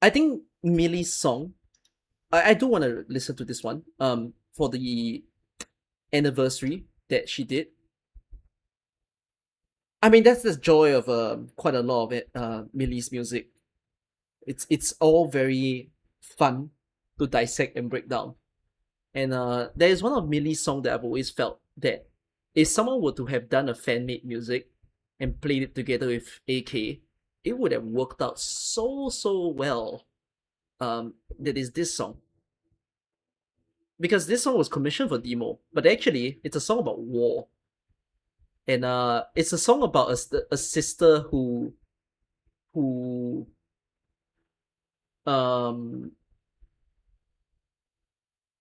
I think Millie's song, I do want to listen to this one for the anniversary that she did. I mean, that's the joy of quite a lot of it, Millie's music. It's all very fun to dissect and break down. And there is one of Millie's songs that I've always felt that if someone were to have done a fan-made music and played it together with AK, it would have worked out so well. That is this song. Because this song was commissioned for demo, but actually it's a song about war. And it's a song about a sister who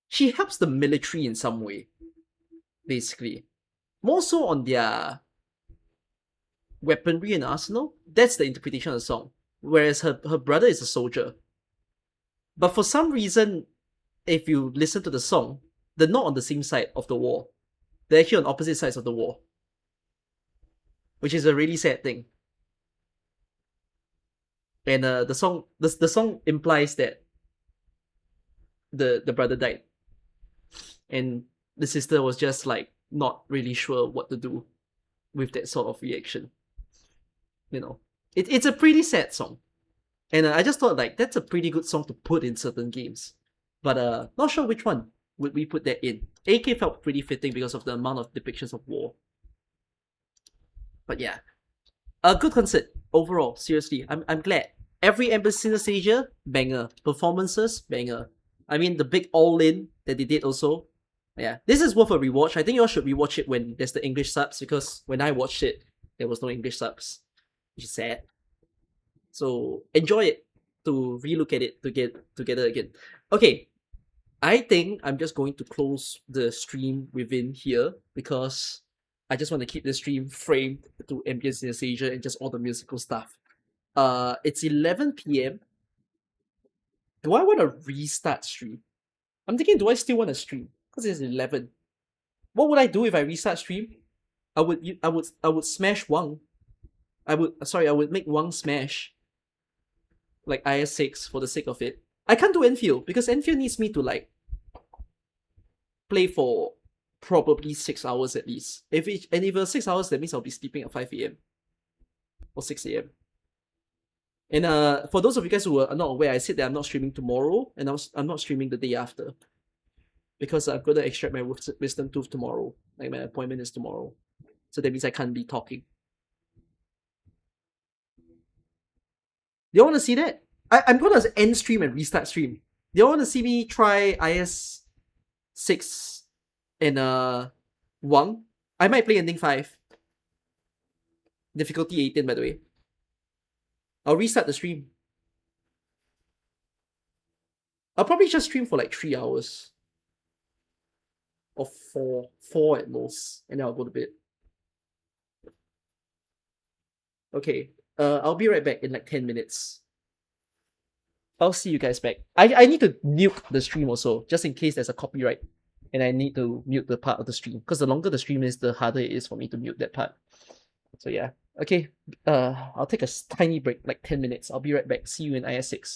she helps the military in some way, basically. More so on their weaponry and arsenal. That's the interpretation of the song. Whereas her brother is a soldier. But for some reason, if you listen to the song, they're not on the same side of the war. They're actually on opposite sides of the war. Which is a really sad thing. And the song implies that the brother died. And the sister was just like not really sure what to do with that sort of reaction. You know. It's a pretty sad song. And I just thought like that's a pretty good song to put in certain games. But not sure which one would we put that in. AK felt pretty fitting because of the amount of depictions of war. But yeah. A good concert overall, seriously. I'm glad. Every Ambience Synesthesia, banger. Performances, banger. I mean the big all-in that they did also. Yeah. This is worth a rewatch. I think you all should rewatch it when there's the English subs, because when I watched it, there was no English subs. Which is sad. So enjoy it to relook at it together again. Okay, I think I'm just going to close the stream within here because I just want to keep the stream framed to Ambience Synesthesia and just all the musical stuff. It's 11 p.m. Do I want to restart stream? I'm thinking, do I still want to stream? Because it's 11. What would I do if I restart stream? I would smash Wang. I would make Wang smash like IS6 for the sake of it. I can't do Enfield because Enfield needs me to like play for probably 6 hours at least. If it's 6 hours, that means I'll be sleeping at 5 a.m. or 6 a.m. And for those of you guys who are not aware, I said that I'm not streaming tomorrow, and I'm not streaming the day after because I'm gonna extract my wisdom tooth tomorrow. Like my appointment is tomorrow, so that means I can't be talking. Do you want to see that? I'm gonna end stream and restart stream. Do you want to see me try IS6 and Wang? I might play ending 5. Difficulty 18, by the way. I'll restart the stream. I'll probably just stream for like 3 hours. Or 4 at most. And then I'll go to bed. Okay. I'll be right back in like 10 minutes. I'll see you guys back. I need to nuke the stream also, just in case there's a copyright. And I need to mute the part of the stream. Because the longer the stream is, the harder it is for me to mute that part. So yeah. Okay. I'll take a tiny break, like 10 minutes. I'll be right back. See you in IS6.